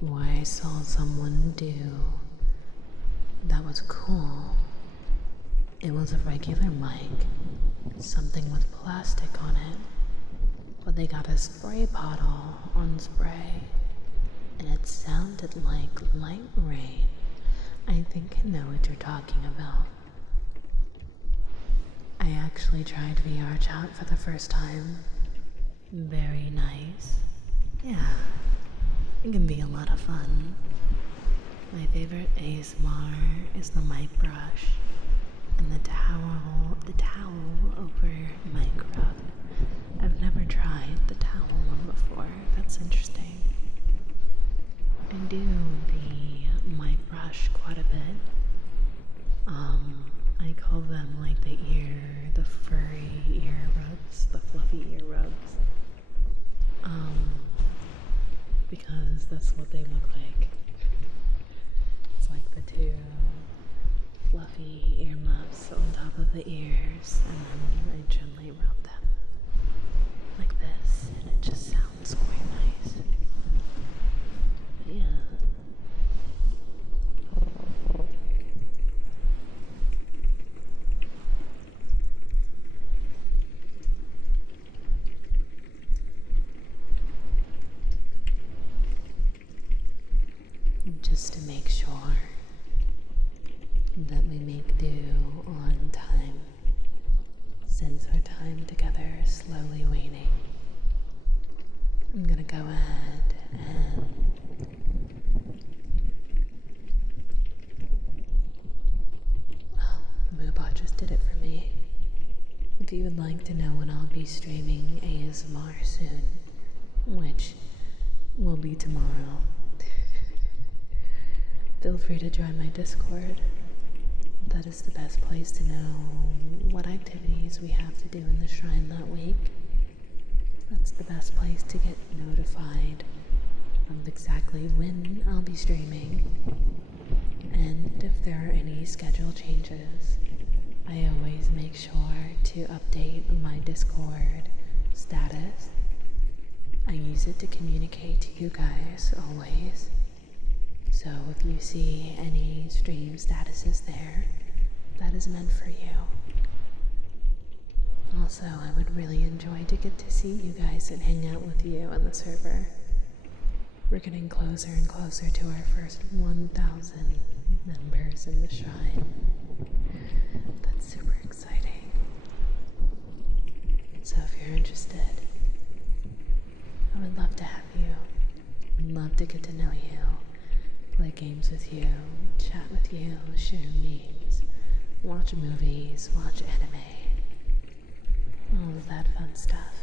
where I saw someone do that was cool. It was a regular mic, something with plastic on it, but they got a spray bottle on spray, and it sounded like light rain. I think I know what you're talking about. I actually tried VR chat for the first time. Very nice. Yeah, it can be a lot of fun. My favorite ASMR is the mic brush and the towel over mic rub. I've never tried the towel one before. That's interesting. I do the mic brush quite a bit. I call them like the furry ear rubs, the fluffy ear rubs. Because that's what they look like. It's like the two fluffy ear muffs on top of the ears, and then I gently rub them like this, and it just sounds quite nice. But yeah. Just to make sure that we make do on time, since our time together is slowly waning, I'm gonna go ahead and Moobot just did it for me. If you would like to know when I'll be streaming ASMR soon, which will be tomorrow. Feel free to join my Discord. That is the best place to know what activities we have to do in the shrine that week. That's the best place to get notified of exactly when I'll be streaming. And if there are any schedule changes, I always make sure to update my Discord status. I use it to communicate to you guys always. So if you see any stream statuses there, that is meant for you. Also, I would really enjoy to get to see you guys and hang out with you on the server. We're getting closer and closer to our first 1,000 members in the shrine. That's super exciting. So if you're interested, I would love to have you. I'd love to get to know you, play games with you, chat with you, share memes, watch movies, watch anime, all of that fun stuff.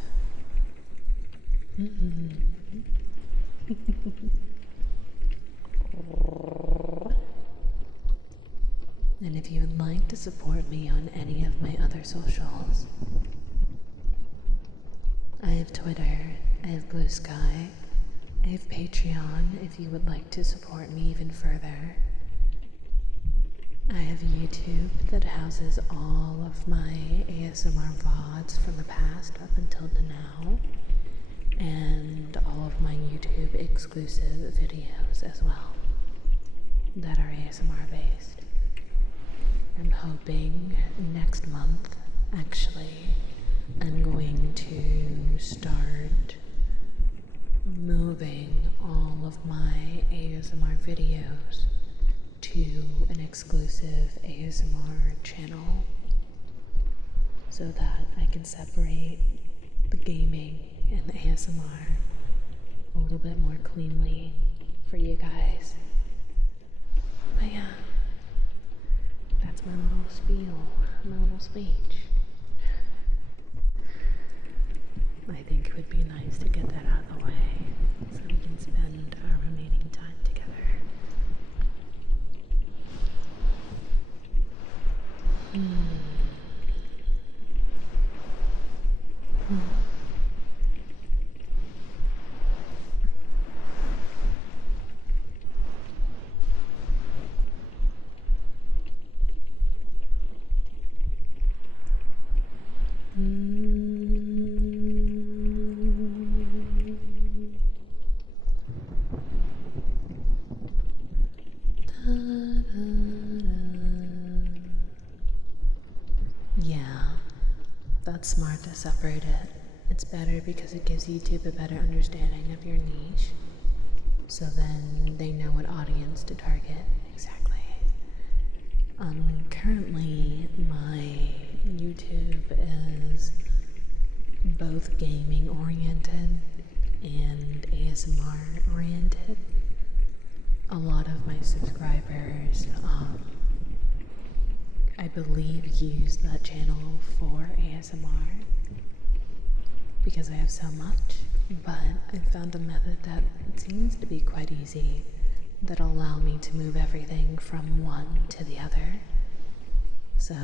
And if you would like to support me on any of my other socials, I have Twitter, I have Blue Sky, I have Patreon if you would like to support me even further. I have YouTube that houses all of my ASMR VODs from the past up until now, and all of my YouTube exclusive videos as well that are ASMR based. I'm hoping next month, actually, I'm going to start moving all of my ASMR videos to an exclusive ASMR channel so that I can separate the gaming and the ASMR a little bit more cleanly for you guys. But yeah, that's my little spiel, my little speech. I think it would be nice to get that out of the way so we can spend our remaining time together. Yeah, that's smart to separate it. It's better because it gives YouTube a better understanding of your niche. So then they know what audience to target. Exactly. Currently my YouTube is both gaming oriented and ASMR oriented. A lot of my subscribers, I believe, use that channel for ASMR because I have so much, but I found a method that seems to be quite easy that'll allow me to move everything from one to the other. So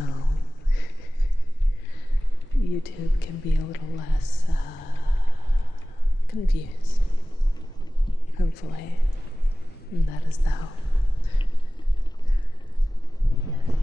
YouTube can be a little less confused, hopefully. And that is thou. Yes, yes.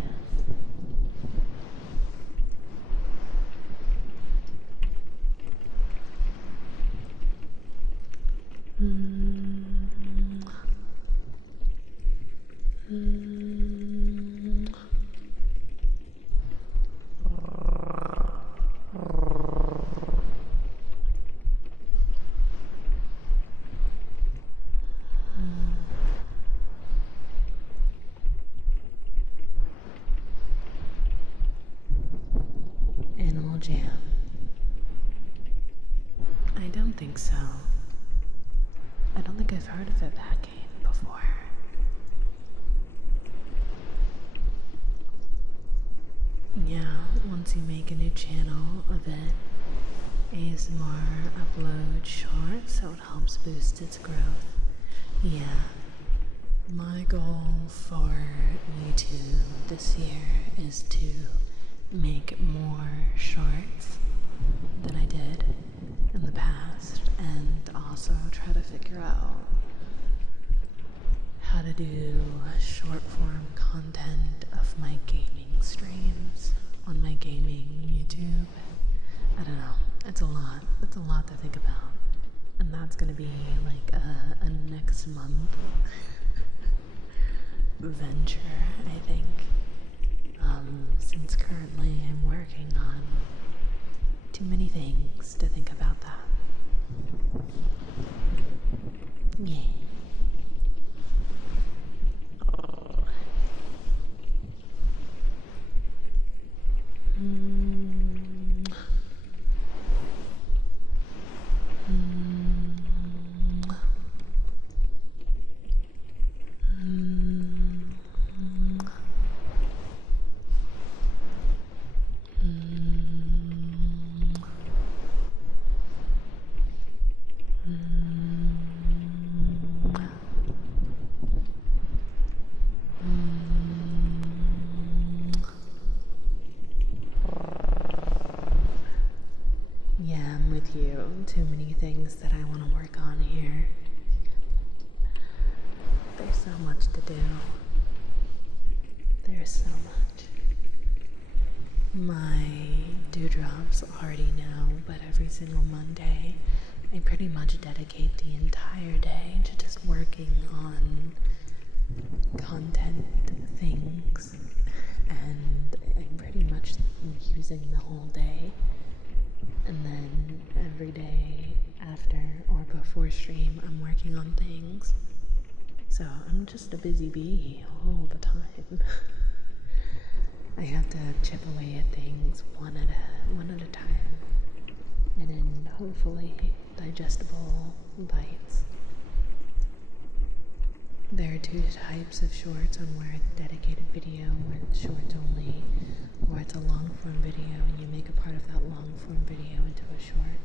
Animal Jam. I don't think so. I don't think I've heard of that game before. Yeah, once you make a new channel of it, ASMR upload short so it helps boost its growth. Yeah, my goal for YouTube this year is to make more shorts than I did in the past, and also try to figure out how to do short form content of my gaming streams on my gaming YouTube. I don't know. It's a lot. It's a lot to think about. And that's gonna be like a next month venture, I think. Since currently I'm working on too many things to think about that. Yeah. Yeah, I'm with you. Too many things that I want to work on here. There's so much to do. There's so much. My dewdrops already know, but every single Monday, I pretty much dedicate the entire day to just working on content things, and I'm pretty much using the whole day. And then every day after or before stream, I'm working on things. So I'm just a busy bee all the time. I have to chip away at things one at a time, and in hopefully digestible bites. There are two types of shorts: on where it's dedicated video, where it's shorts only, or it's a long form video and you make a part of that long form video into a short.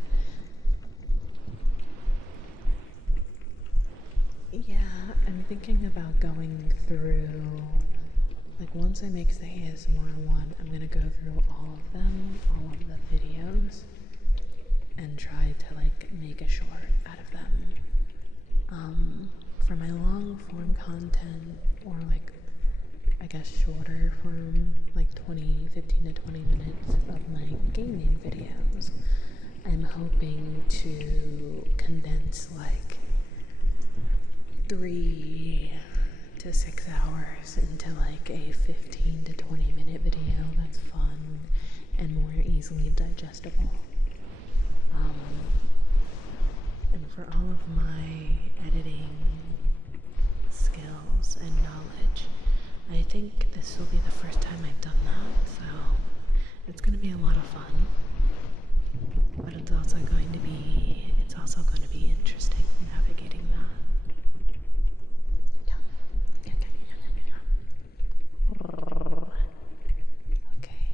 Yeah, I'm thinking about going through, like once I make the ASMR one, I'm gonna go through all of them, all of the videos, and try to like make a short out of them. For my long form content, or like I guess shorter form, like 15 to 20 minutes of my gaming videos, I'm hoping to condense like 3 to 6 hours into like a 15 to 20 minute video that's fun and more easily digestible. And for all of my editing skills and knowledge, I think this will be the first time I've done that, so it's going to be a lot of fun. But it's also going to be interesting navigating that. Okay.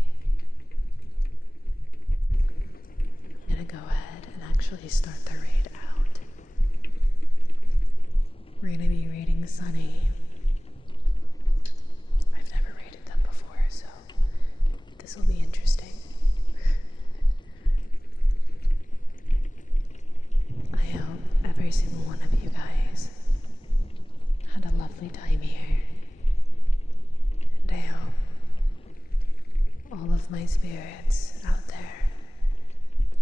I'm gonna go ahead and actually start the raid out. We're gonna be raiding Sunny. I've never raided them before, so this will be interesting. I hope every single one of you guys had a lovely time here. And I hope all of my spirits out there,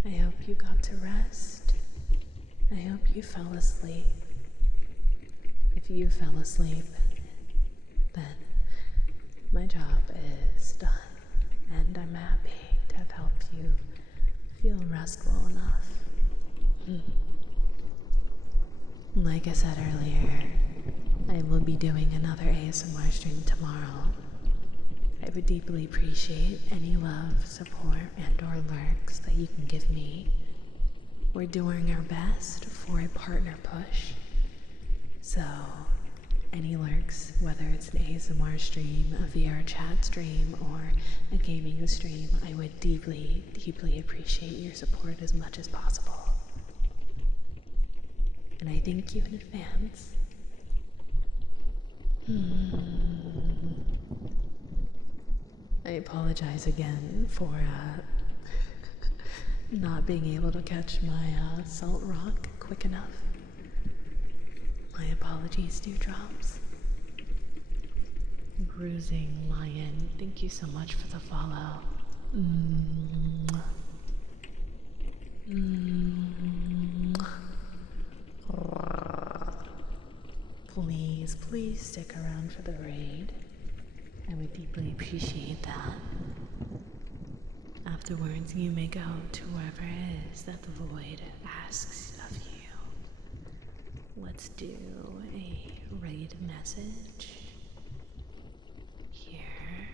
I hope you got to rest. I hope you fell asleep. If you fell asleep, then my job is done, and I'm happy to have helped you feel restful enough. Like I said earlier, I will be doing another ASMR stream tomorrow. I would deeply appreciate any love, support, and or lurks that you can give me. We're doing our best for a partner push, so any lurks, whether it's an ASMR stream, a VR chat stream, or a gaming stream, I would deeply, deeply appreciate your support as much as possible. And I thank you in advance. I apologize again for not being able to catch my salt rock quick enough. My apologies, Dewdrops. Bruising Lion, thank you so much for the follow. Please, please stick around for the raid. I would deeply appreciate that. Afterwards, you may go to wherever it is that the void asks of you. Let's do a raid message. Here,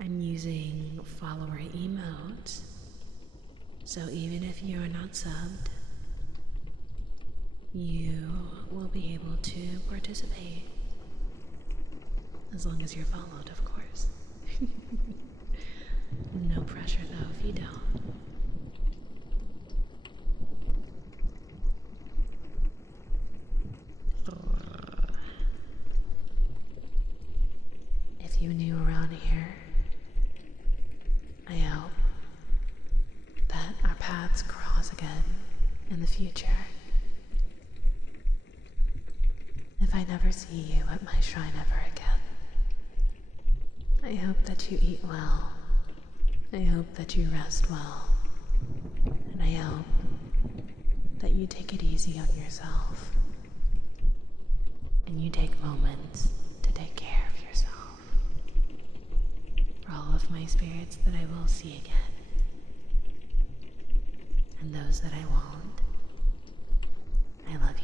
I'm using follower emotes, so even if you are not subbed, you will be able to participate. As long as you're followed, of course. No pressure though if you don't. If you're new around here, I hope that our paths cross again in the future. If I never see you at my shrine ever again, I hope that you eat well. I hope that you rest well. And I hope that you take it easy on yourself. And you take moments to take care of yourself. For all of my spirits that I will see again, and those that I won't, I love